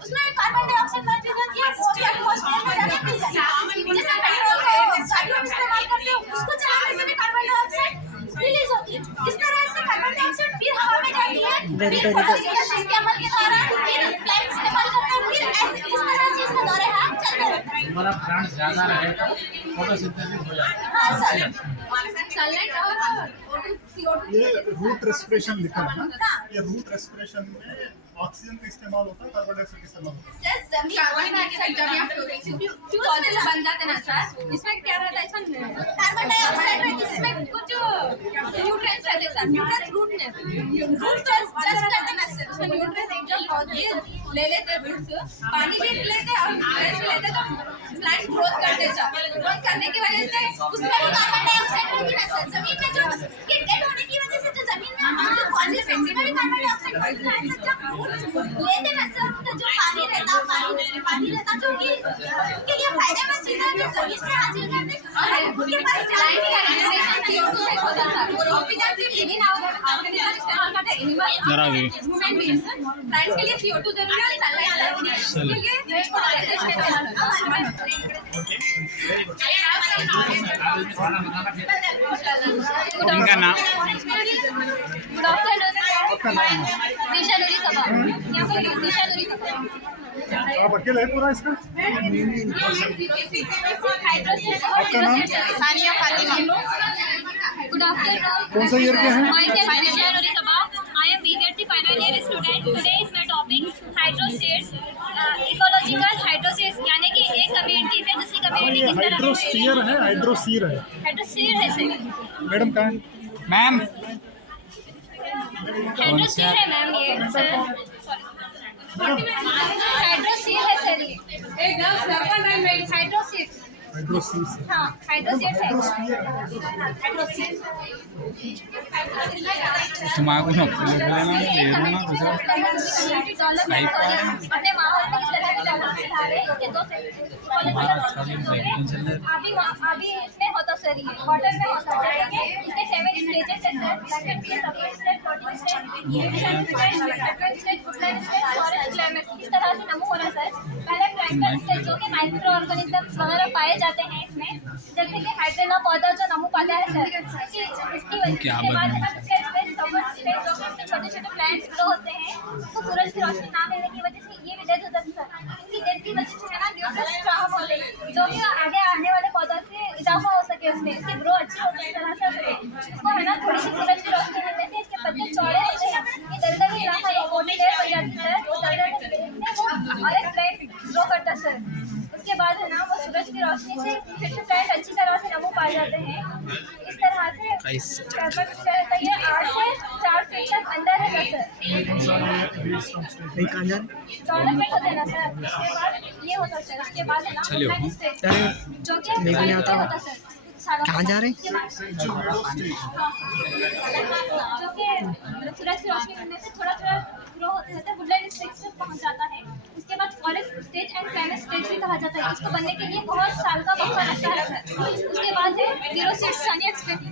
उसमें भी कार्बन डाइऑक्साइड मौजूद होती है, वो भी एटमॉस्फेयर में जाके मिल जाती है। जैसे पेट्रोल को गाड़ियों में इस्तेमाल करते हैं उसको चलाने से भी कार्बन डाइऑक्साइड रिलीज होती है। इस तरह से कार्बन डाइऑक्साइड फिर हवा में जाती है, फिर फोटोसिंथेसिस के अमल के दौरान फिर प्लांट इस्तेमाल करते हैं, फिर ऐसे इस तरह से इसका दौरे हाथ चलते रहता है। हमारा प्लांट ज्यादा रहेगा फोटोसिंथेसिस हो जाता है। हाँ सनलाइट और CO2 ये रूट रेस्पिरेशन लिखा है ना, ये रूट रेस्पिरेशन में ऑक्सीजन का इस्तेमाल होता है, कार्बन डाइऑक्साइड का इस्तेमाल होता है। कार्बन डाइऑक्साइड जब यहाँ पौधे जो बन जाते हैं ना सर, इसमें क्या रहता है, इसमें कार्बन डाइऑक्साइड रहती है, इसमें कुछ न्यूट्रिएंट्स रहते हैं सर, न्यूट्रिएंट्स रूट जस्ट करते हैं ना सर, उसमें न्यूट्रिएंट्स जो पौधे ले लेते हैं रूट्स, पानी भी लेते हैं और न्यूट्रिएंट्स भी लेते हैं तो प्लांट्स ग्रोथ करते हैं सर। ग्रोथ करने की वजह से उसमें भी कार्बन डाइऑक्साइड रहती है ना सर। जमीन में जो डेड होने की वजह से जो जमीन में मौजूद पौधे हैं उसमें भी कार्बन डाइऑक्साइड मौजूद है। जब लेते ना सर उनका जो पानी रहता जो कि उनके लिए फायदेमंद चीज है जो जमीन से हासिल करते हैं, उनके पास लाइफ का रेगुलेशन CO2 से होता है। ऑक्सीजन सिर्फ लिविंग ऑर्गेनिज्म इस्तेमाल करते हैं, एनिमल्स ह्यूमन बीइंग्स। प्लांट्स के लिए CO2 जरूरी है, सनलाइट जरूरी है, इसके लिए फोटोसिंथेसिस उनका नाम गुड आफ्टरनून दिशा नूरी सभा, यहाँ पर दिशा नूरी सभा। आप अकेले हैं पूरा इसका? आपका नाम? सानिया फातिमा। Good afternoon. कौन सा ईयर के हैं? Myself Disha Nuri Sabha. I am BGT final year student. Today is my topic hydroseeds. Ecological hydroseeds यानी कि एक कम्युनिटी से दूसरी कम्युनिटी किस तरह हाइड्रोस्फीयर है, हाइड्रोसीर है। हाइड्रोसीड है सर। मैडम कहाँ है? मैम हाइड्रोसीड है मैम ये सर। हाइड्रोसीड है सर ये। एकदम सर्पल डायमंड हाइड्रोसीड। हाइड्रोसीर से। हाँ हाइड्रोसीड है। हाइड्रोस्फीयर तुम्हारा अपने माहौल में इस तरह से डेवलप सिखा रहे हैं। इसके दो अभी इसमें होता सर ये वाटर में होता है। इसके 7 स्टेजेस है sir, second stage, submerged stage, floating stage, advance stage, footline stage, forest climate. इस तरह से नमू हो रहा है सर। पहले प्लांटल स्टेज जो कि माइक्रो ऑर्गेनिजम्स वगैरह पाए जाते हैं इसमें, जैसे कि हाइड्रेला पौधा जो नमू पाता है सर, इसकी वजह के बाद है ना इसका स्टेज सबमिट स्टेज जो कि छोटे छोटे प्लांट्स ग्रो होते हैं, तो सूरज की रोशनी ना मिलने की वजह से ये भी डेथ हो जाती है सर। इसकी डेथ की वजह से है ना न्यूट्रिएंट्स स्ट्रांग होते हैं जो कि आगे आने वाले पौधों से इजाफा हो सके, उसमें इसकी ग्रो अच्छी हो सके तरह से हो सके। इसको है ना थोड़ी सी सूरज की रोशनी मिलने से इसके पत्ते चौड़े होते हैं, ये दलदल ही इलाका एक मोटी लेयर बन जाती है सर। उस दलदल में गिरने वो और एक प्लांट ग्रो करता है सर। उसके बाद है ना वो सूरज की रोशनी से फिर से प्लांट अच्छी तरह से नमू पाए जाते हैं। इस तरह से ये 8 से 4 फीट तक अंदर है सर। 14 फीट होते हैं ना सर। उसके बाद ये होता है सर। उसके बाद है ना फुटलाइन स्टेज जो कि नहीं होता सर। कहाँ जा रहे हैं? जो कि सूरज की रोशनी मिलने से थोड़ा थोड़ा ग्रो होते रहते हैं, वुडलैंड स्टेज तक पहुंच जाता है। उसके बाद forest stage and climate stage भी कहा जाता है। इसको बनने के लिए बहुत साल का वक्त लगता है सर। उसके बाद है zero seed Sania expect.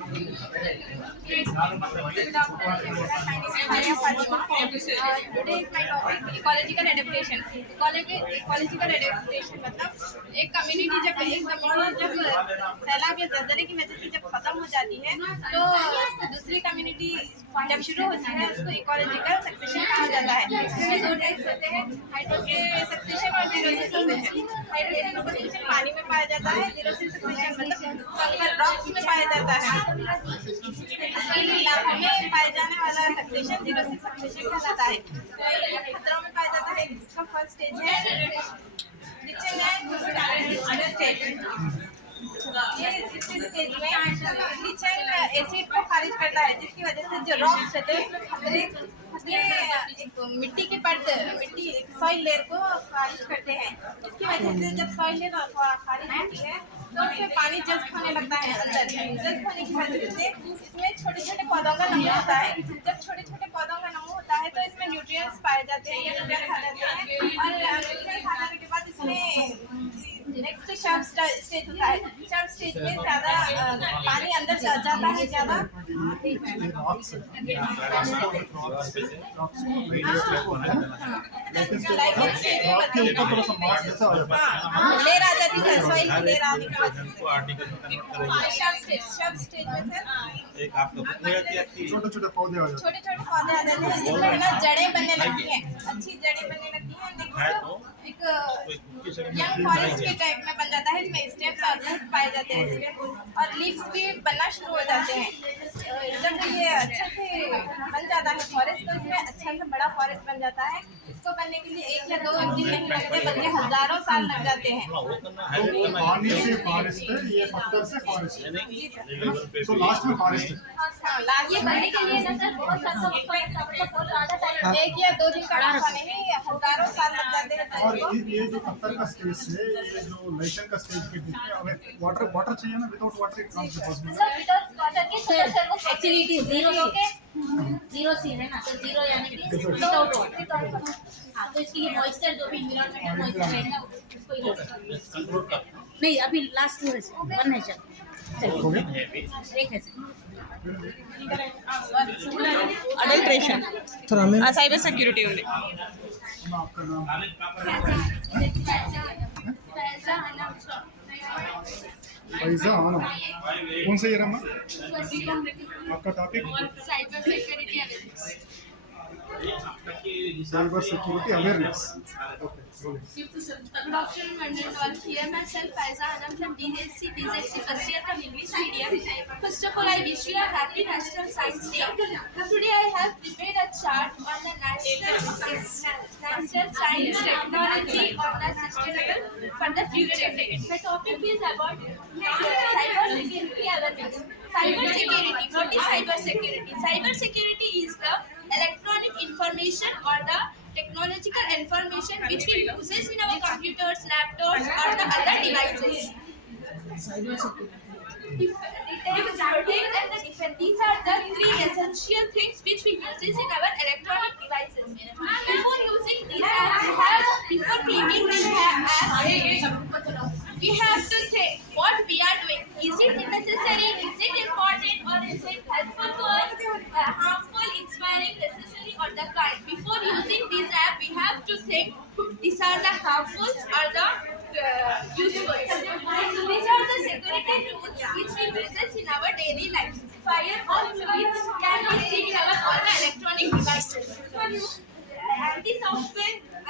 Ecological adaptation. Ecological adaptation मतलब एक कम्युनिटी जब सैलाब या ज़लज़ले की वजह से जब खत्म हो जाती है तो दूसरी कम्युनिटी जब शुरू होती है उसको इकोलॉजिकल सक्सेशन कहा जाता है। इसमें 2 टाइप्स होते हैं, हाइड्रोजन सक्सेशन और जीरोसिस सक्सेशन। हाइड्रोजन सक्सेशन पानी में पाया जाता है, जीरोसिस सक्सेशन मतलब कंकड़ रॉक्स में पाया जाता है। इन इलाकों में पाए जाने वाला सक्सेशन जीरोसिस सक्सेशन कहलाता है। ये खतरों में पाया जाता है। इसका फर्स्ट स्टेज है नीचे में स्टेज। रॉक्स रहते हैं उसमें खतरे एक मिट्टी के परत मिट्टी सॉइल लेयर को खारिज करते हैं। इसकी वजह से जब सॉइल लेयर खारिज होती है तो उसमें पानी जज्ब होने लगता है अंदर। जज्ब होने की वजह से इसमें छोटे छोटे पौधों का नमू होता है। जब छोटे छोटे पौधों का नमू होता है तो इसमें न्यूट्रिएंट्स पाए जाते हैं या न्यूट्रिएंट्स आ जाते हैं और न्यूट्रिएंट्स आ जाने के बाद इसमें नेक्स्ट शार्प स्टेज होता है। शार्प स्टेज में ज़्यादा पानी अंदर जाता है ज़्यादा। लेयर आ जाती है सॉइल की लेयर आने के बाद शार्प स्टेज में छोटे छोटे पौधे आ जाते छोटे छोटे पौधे आ जाते हैं। इसमें है ना जड़ें बनने लगती हैं, अच्छी जड़ें बनने लगती हैं। नेक्स्ट एक यंग फॉरेस्ट के टाइप में बन जाता है। इसमें स्टेम्स और रूट पाए जाते हैं इसमें और लीव्स भी बनना शुरू हो जाते हैं। जब ये अच्छे से बन जाता है फॉरेस्ट तो इसमें अच्छा से बड़ा फॉरेस्ट बन जाता है। इसको बनने के लिए 1 या 2 दिन नहीं लगते बल्कि हजारों साल लग जाते हैं। हैं। पानी से फॉरेस्ट है, ये पत्थर से फॉरेस्ट है, तो लास्ट में फॉरेस्ट है। ये बनने के लिए ना सर बहुत ज़्यादा टाइम 1 या 2 दिन का रास्ता नहीं, हजारों साल लग जाते हैं। और ये जो पत्थर का स्टेज है, ये जो लाइशन का स्टेज के बीच में हमें वाटर चाहिए ना, without water it can't be possible. Sir without water के सर वो एक्चुअली इट इज जीरो सी है ना, तो जीरो यानी कि विदाउट वाटर। हाँ, तो इसके लिए मॉइस्चर जो भी इन्वायरमेंटल मॉइस्चर रहेगा उसको ही नहीं। अभी लास्ट है, 1 है चलिए एक है अडल्ट्रेशन साइबर सिक्योरिटी ओनली। आपका नाम फैजा आना, कौन सा ईयर में आपका topic? Cyber security awareness. Cyber security awareness. Okay, Good afternoon, Mandal. Here myself, Faiza Hanam from DSC BZC first year from English medium. First of all, I wish you a happy National Science Day. Today, I have prepared a chart on the national science technology on the sustainable for the future. The topic is about cyber security awareness. Cyber security. What is cyber security? Cyber security is the electronic information or the technological information which we uses in our computers, laptops or the other devices. Detect and the defend. These are the 3 essential things which we uses in our electronic devices. Before using these apps, before claiming these apps, we have to think what we are doing. Is it necessary? Is it important? Or is it helpful to us? Harmful, inspiring, necessary, or the kind? Before using this app, we have to think these are the harmful or the useful. These are the security tools which we use in our daily life. Firewall which can be seen in our all the electronic devices.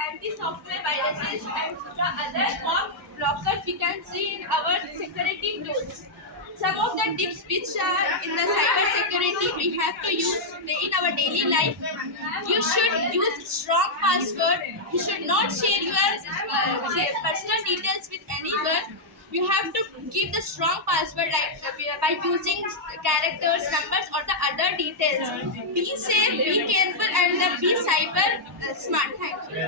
Anti-software viruses and the other form blockers we can see in our security tools. Some of the tips which are in the cyber security we have to use in our daily life. You should use strong password. You should not share your personal details with anyone. You have to give the strong password like by using characters, numbers or the other details. Be safe, be careful and be cyber smart. Thank you.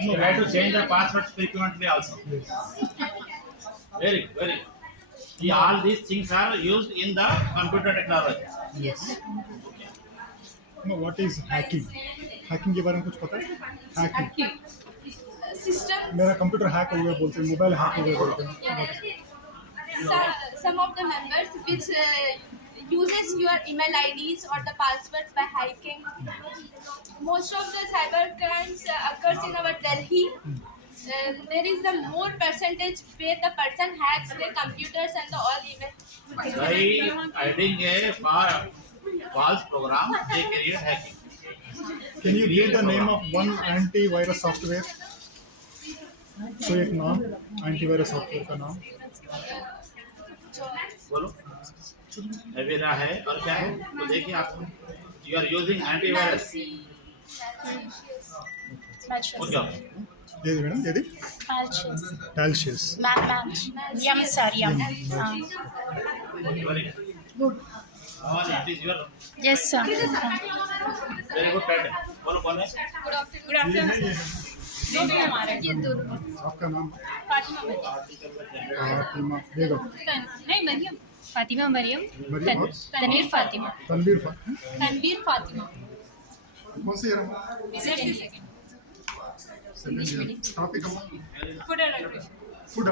You have to change the passwords frequently also. Very good. All these things are used in the computer technology. Yes. No, what is hacking? Hacking के बारे में कुछ पता है? Hacking. System. मेरा कंप्यूटर हैक हो गया बोलते हैं, मोबाइल हैक हो गया बोलते हैं। Some of the members which uses your email IDs or the passwords by hacking. Most of the cyber crimes occurs in our Delhi. There is the more percentage where the person hacks their computers and the all email. By adding a false program, they create hacking. Can you read the name of one antivirus software? So एक नाम एंटीवायरस सॉफ्टवेयर का नाम बोलो। एवेरा है और क्या है तो देखिए आप यू आर यूजिंग एंटीवायरस ये मैडम ये Talsius yes sir yes very good. Bhavani, it is your yes sir very good pattern. बोलो कौन है? गुड आफ्टरनून आपका नाम? फातिमा फातिमा बेगम। नहीं मरियम फातिमा मरियम मरियम और तनवीर फातिमा तनवीर तनवीर फातिमा कौन से ईयर में? BSc सेकंड टॉपिक हम फूड एडल्ट्रेशन फूड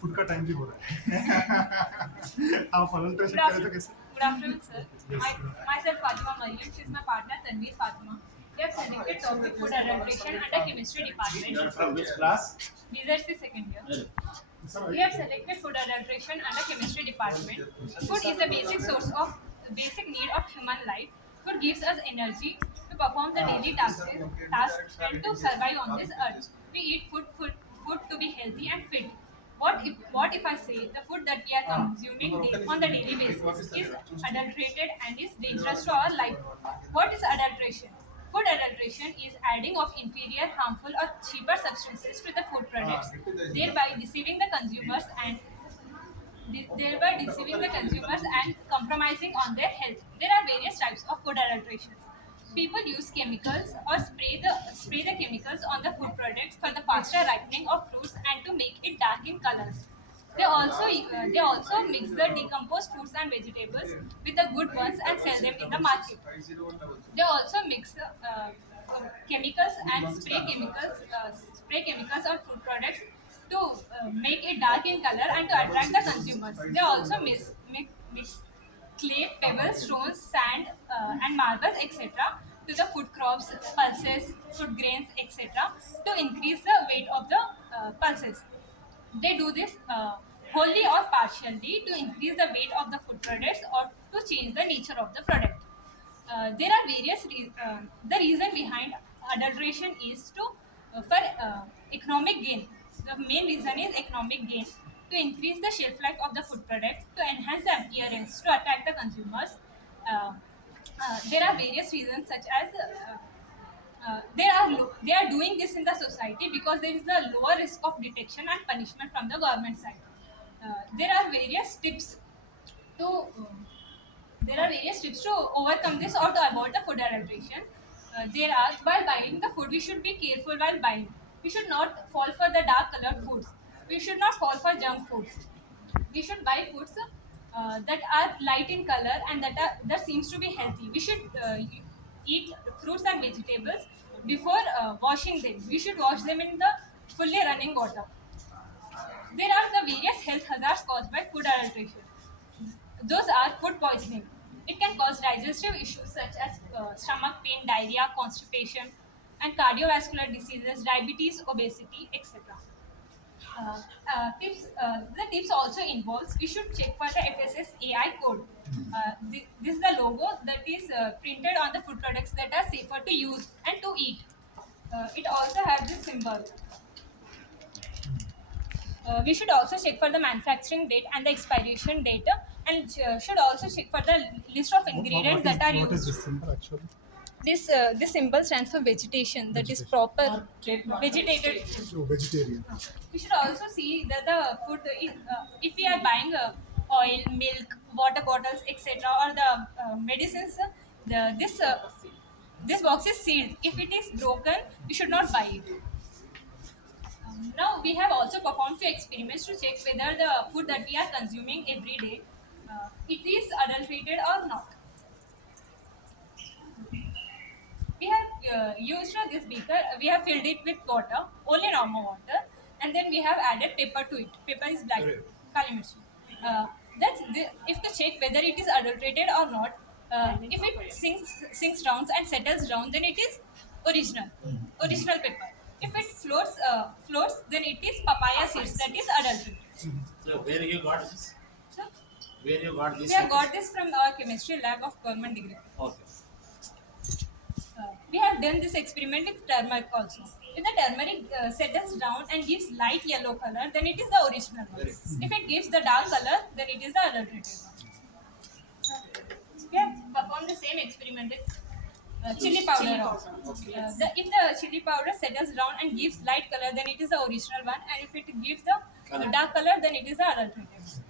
फूड का टाइम भी हो रहा है। आप अडल्ट्रेशन करें तो कैसे? Good afternoon, sir. Myself Fatima Mariam. She is my partner Tanveer Fatima. We have selected topic food adulteration under chemistry You department. are from which class? BSc second year. We have selected food adulteration under chemistry department. Food is the basic source of basic need of human life. Food gives us energy to perform the daily tasks and to survive on this earth. We eat food to be healthy and fit. What if I say the food that we are consuming on the daily basis is adulterated and is dangerous to our life? What is adulteration? Food adulteration is adding of inferior, harmful or cheaper substances to the food products, thereby deceiving the consumers and compromising on their health. There are various types of food adulterations. People use chemicals or spray the chemicals on the food products for the faster ripening of fruits and to make it dark in colors. They also mix the decomposed fruits and vegetables with the good ones and sell them in the market. They also mix chemicals and spray chemicals on food products to make it dark in color and to attract the consumers. They also mix clay, pebbles, stones, sand, and marbles, etc. to the food crops, pulses, food grains, etc. to increase the weight of the pulses. They do this wholly or partially to increase the weight of the food products or to change the nature of the product. There are various the reason behind adulteration is for economic gain. The main reason is economic gain, to increase the shelf life of the food product, to enhance the appearance, to attract the consumers. There are various reasons such as they are doing this in the society because there is a lower risk of detection and punishment from the government side. There are various tips to overcome this or to avoid the food adulteration. While buying the food, we should be careful while buying. We should not fall for the dark colored foods. We should not fall for junk foods. We should buy foods that are light in color and that seems to be healthy. We should eat fruits and vegetables before washing them. We should wash them in the fully running water. There are the various health hazards caused by food adulteration. Those are food poisoning. It can cause digestive issues such as stomach pain, diarrhea, constipation, and cardiovascular diseases, diabetes, obesity, etc. The tips also involves we should check for the FSSAI code. This is the logo that is printed on the food products that are safer to use and to eat. It also has this symbol. We should also check for the manufacturing date and the expiration date, and should also check for the list of ingredients that are What is used. this symbol actually? This symbol stands for vegetation, that is proper vegetated. Oh, vegetarian. We should also see that the food, if we are buying oil, milk, water bottles, etc., or the medicines, this box is sealed. If it is broken, we should not buy it. Now we have also performed few experiments to check whether the food that we are consuming every day it is adulterated or not. We have used this beaker. We have filled it with water, only normal water, and then we have added pepper to it. Pepper is black, kali mirchi. If to check whether it is adulterated or not, if it sinks down and settles down, then it is original pepper. If it floats, then it is papaya seeds, that is adulterated. So where you got this? So Where you got this? we have got this from our chemistry lab of government degree. Okay. We have done this experiment with turmeric also. If the turmeric settles down and gives light yellow color, then it is the original one. If it gives the dark color, then it is the adulterated one. We have performed the same experiment with chili powder also. If the chili powder settles down and gives light color, then it is the original one, and if it gives the dark color, then it is the adulterated one.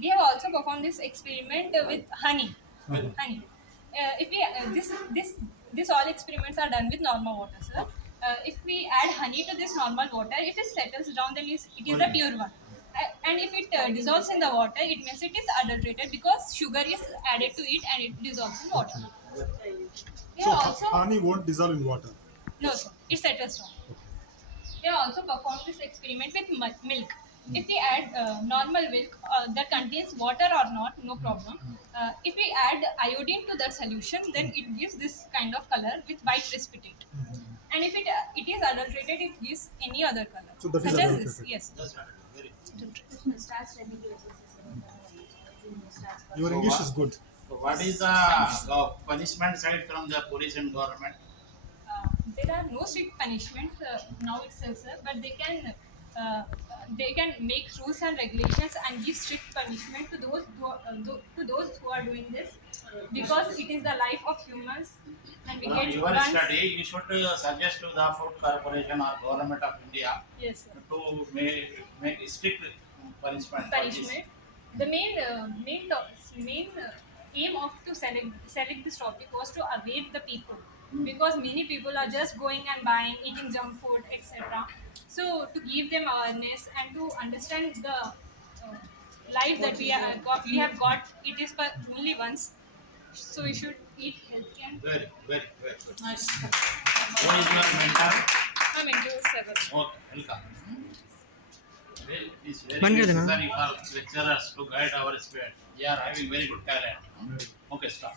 We have also performed this experiment with honey. Honey. If we this all experiments are done with normal water, sir. If we add honey to this normal water, if it settles down, then it is a pure one. And if it dissolves in the water, it means it is adulterated because sugar is added to it and it dissolves in water. We So have also honey won't dissolve in water. no, sir, it settles down. We have also performed this experiment with milk. If we add normal milk that contains water or not, no problem. If we add iodine to that solution, then it gives this kind of color with white precipitate. And if it is adulterated, it gives any other color. So that is such as adulterated. this, yes. That's right. Very good. Your English is good. So what is the punishment side from the police and government? There are no strict punishments now itself, sir, but they can make rules and regulations and give strict punishment to those who are doing this, because it is the life of humans, and we get Your once- study, you should suggest to the Food Corporation or Government of India Yes, sir. to make strict punishment. for this. Punishment. The main aim of to select this topic was to aware the people, because many people are just going and buying, eating junk food, etc. So to give them awareness and to understand the life that we have got, it is for only once. So we should eat healthy and Very good. Nice. Who is your mentor? I'm into several. Okay, welcome. Well, it is very बंद कर देना। necessary for lecturers to guide our students. They are having very good talent. Okay, stop.